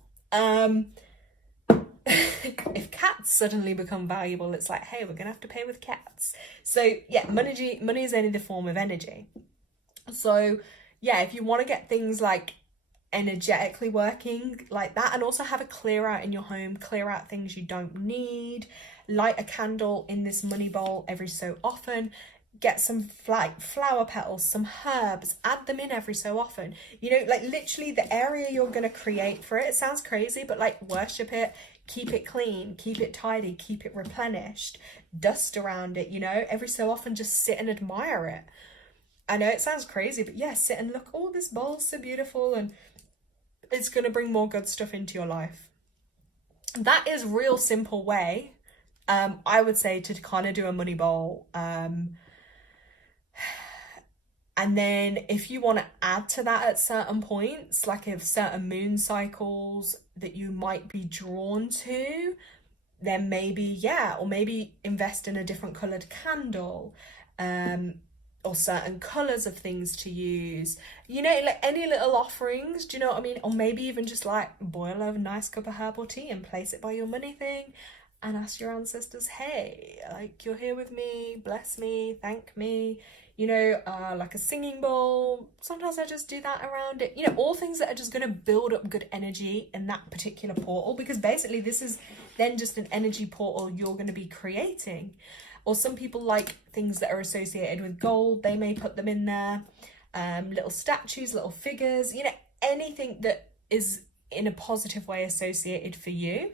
If cats suddenly become valuable, it's like, hey, we're gonna have to pay with cats. So yeah, money is only the form of energy. So yeah, if you want to get things like energetically working like that, and also have a clear out in your home, clear out things you don't need, light a candle in this money bowl every so often, get some flower petals, some herbs, add them in every so often, you know, like literally the area you're going to create for it sounds crazy, but like worship it, keep it clean, keep it tidy, keep it replenished, dust around it, you know, every so often just sit and admire it. I know it sounds crazy, but yeah, sit and look, oh, this bowl's so beautiful, and it's going to bring more good stuff into your life. That is real simple way, I would say, to kind of do a money bowl. And then if you want to add to that at certain points, like if certain moon cycles that you might be drawn to, then maybe, yeah, or maybe invest in a different coloured candle, or certain colours of things to use, you know, like any little offerings, do you know what I mean? Or maybe even just like boil a nice cup of herbal tea and place it by your money thing and ask your ancestors, hey, like, you're here with me, bless me, thank me, you know, like a singing bowl. Sometimes I just do that around it, you know, all things that are just going to build up good energy in that particular portal, because basically this is then just an energy portal you're going to be creating. Or some people like things that are associated with gold, they may put them in there, little statues, little figures, you know, anything that is in a positive way associated for you.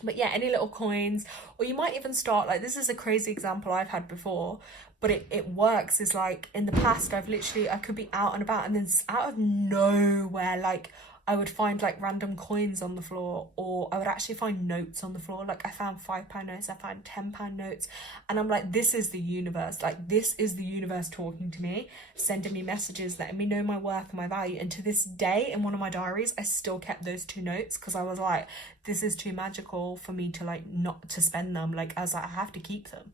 But yeah, any little coins, or you might even start, like, this is a crazy example I've had before, but it works, is like in the past I could be out and about, and then out of nowhere, like I would find like random coins on the floor, or I would actually find notes on the floor. Like I found £5 notes, I found £10 notes, and I'm like, this is the universe. Like this is the universe talking to me, sending me messages, letting me know my worth and my value. And to this day, in one of my diaries, I still kept those 2 notes because I was like, this is too magical for me to like not to spend them. Like I was like, I have to keep them.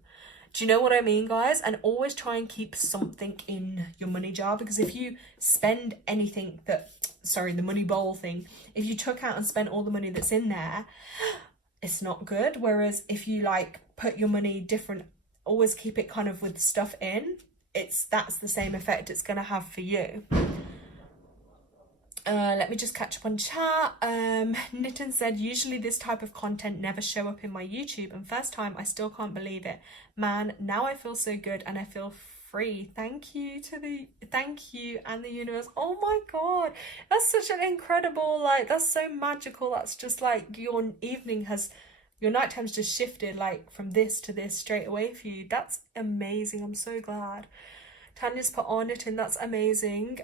Do you know what I mean, guys? And always try and keep something in your money jar, because if you spend anything that, sorry, the money bowl thing, if you took out and spent all the money that's in there, it's not good. Whereas if you like put your money different, always keep it kind of with stuff in, that's the same effect it's going to have for you. Let me just catch up on chat. Nitin said, usually this type of content never show up in my YouTube, and first time I still can't believe it. Man, now I feel so good and I feel free. Thank you and the universe. Oh my god, that's such an incredible, like, that's so magical. That's just like your nighttime's just shifted like from this to this straight away for you. That's amazing. I'm so glad. Tanya's put on it, and that's amazing.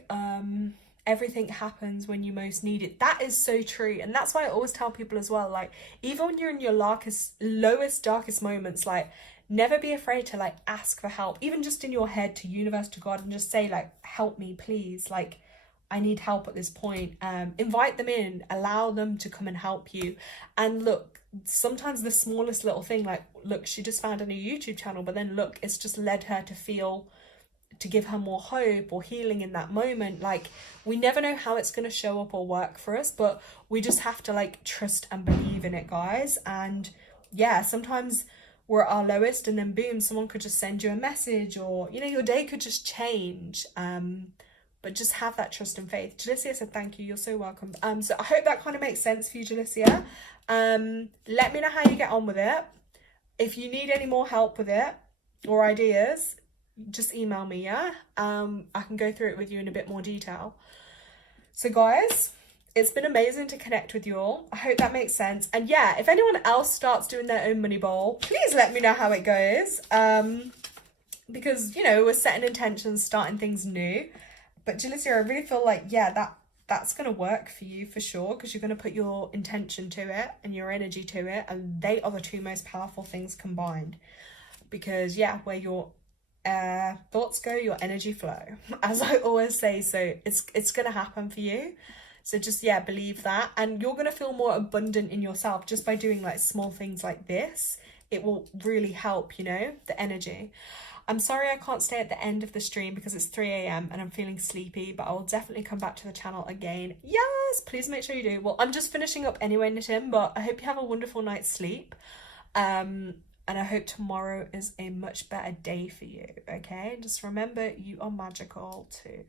Everything happens when you most need it. That is so true. And that's why I always tell people as well, like, even when you're in your lowest, darkest moments, like, never be afraid to like ask for help, even just in your head, to universe, to God, and just say like, help me please, like I need help at this point. Invite them in, allow them to come and help you. And look, sometimes the smallest little thing, like, look, she just found a new YouTube channel, but then look, it's just led her to give her more hope or healing in that moment. Like, we never know how it's going to show up or work for us, but we just have to like trust and believe in it, guys. And yeah, sometimes we're at our lowest and then boom, someone could just send you a message, or you know, your day could just change. But just have that trust and faith. Jalicia said thank you, you're so welcome. So I hope that kind of makes sense for you, Jalicia. Let me know how you get on with it. If you need any more help with it or ideas, just email me, yeah? I can go through it with you in a bit more detail. So guys, it's been amazing to connect with you all. I hope that makes sense. And yeah, if anyone else starts doing their own money bowl, please let me know how it goes. Because, you know, we're setting intentions, starting things new. But Jalicia, I really feel like, yeah, that's going to work for you for sure, because you're going to put your intention to it and your energy to it, and they are the 2 most powerful things combined. Because yeah, where your thoughts go, your energy flow, as I always say. So it's going to happen for you. So just, yeah, believe that, and you're going to feel more abundant in yourself just by doing like small things like this. It will really help, you know, the energy. I'm sorry I can't stay at the end of the stream because it's 3 a.m. and I'm feeling sleepy, but I will definitely come back to the channel again. Yes, please make sure you do. Well, I'm just finishing up anyway, Nitin, but I hope you have a wonderful night's sleep. And I hope tomorrow is a much better day for you, okay? Just remember, you are magical too.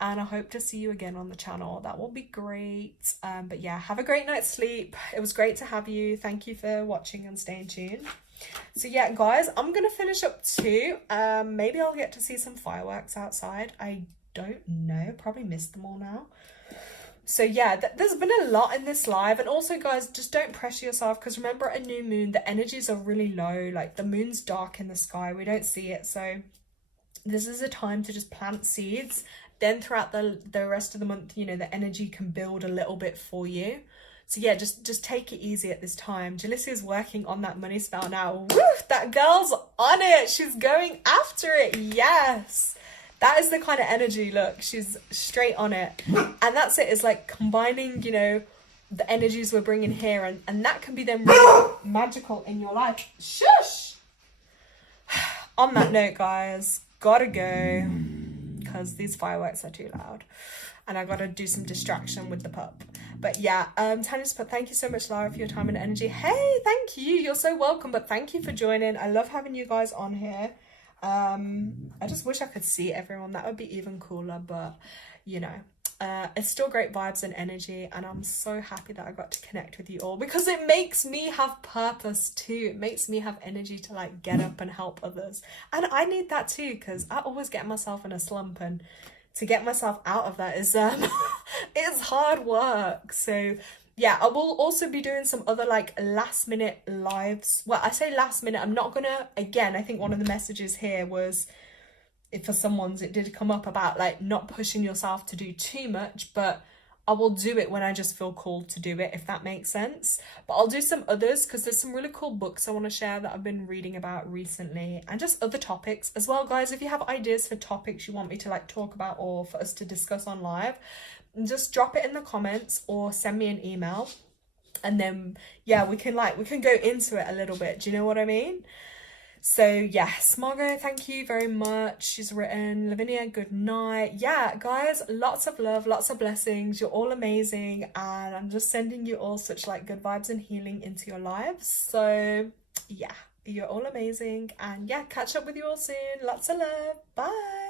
And I hope to see you again on the channel. That will be great. But yeah, have a great night's sleep. It was great to have you. Thank you for watching and staying tuned. So yeah, guys, I'm gonna finish up too. Maybe I'll get to see some fireworks outside. I don't know, probably missed them all now. So yeah, there's been a lot in this live. And also, guys, just don't pressure yourself, because remember, at a new moon, the energies are really low. Like, the moon's dark in the sky, we don't see it. So this is a time to just plant seeds. Then throughout the rest of the month, you know, the energy can build a little bit for you. So yeah, just take it easy at this time. Jalicia's working on that money spell now. Woof, that girl's on it. She's going after it. Yes. That is the kind of energy. Look, she's straight on it. And that's it. It's like combining, you know, the energies we're bringing here. And that can be then really magical in your life. Shush. On that note, guys, gotta go, because these fireworks are too loud. And I gotta do some distraction with the pup. But yeah, Tanya's put, thank you so much, Lara, for your time and energy. Hey, thank you. You're so welcome. But thank you for joining. I love having you guys on here. I just wish I could see everyone. That would be even cooler. But, you know, it's still great vibes and energy. And I'm so happy that I got to connect with you all, because it makes me have purpose too. It makes me have energy to like get up and help others. And I need that too, because I always get myself in a slump, and to get myself out of that is it's hard work. So yeah, I will also be doing some other like last minute lives. Well, I say last minute, I'm not gonna, again, I think one of the messages here was, if for someone's, it did come up about like not pushing yourself to do too much, but I will do it when I just feel called to do it, if that makes sense. But I'll do some others because there's some really cool books I want to share that I've been reading about recently, and just other topics as well, guys. If you have ideas for topics you want me to like talk about or for us to discuss on live, just drop it in the comments or send me an email, and then yeah, we can go into it a little bit. Do you know what I mean? So yes, Margot, thank you very much. She's written, Lavinia, good night. Yeah, guys, lots of love, lots of blessings. You're all amazing, and I'm just sending you all such like good vibes and healing into your lives. So yeah, you're all amazing, and yeah, catch up with you all soon. Lots of love. Bye.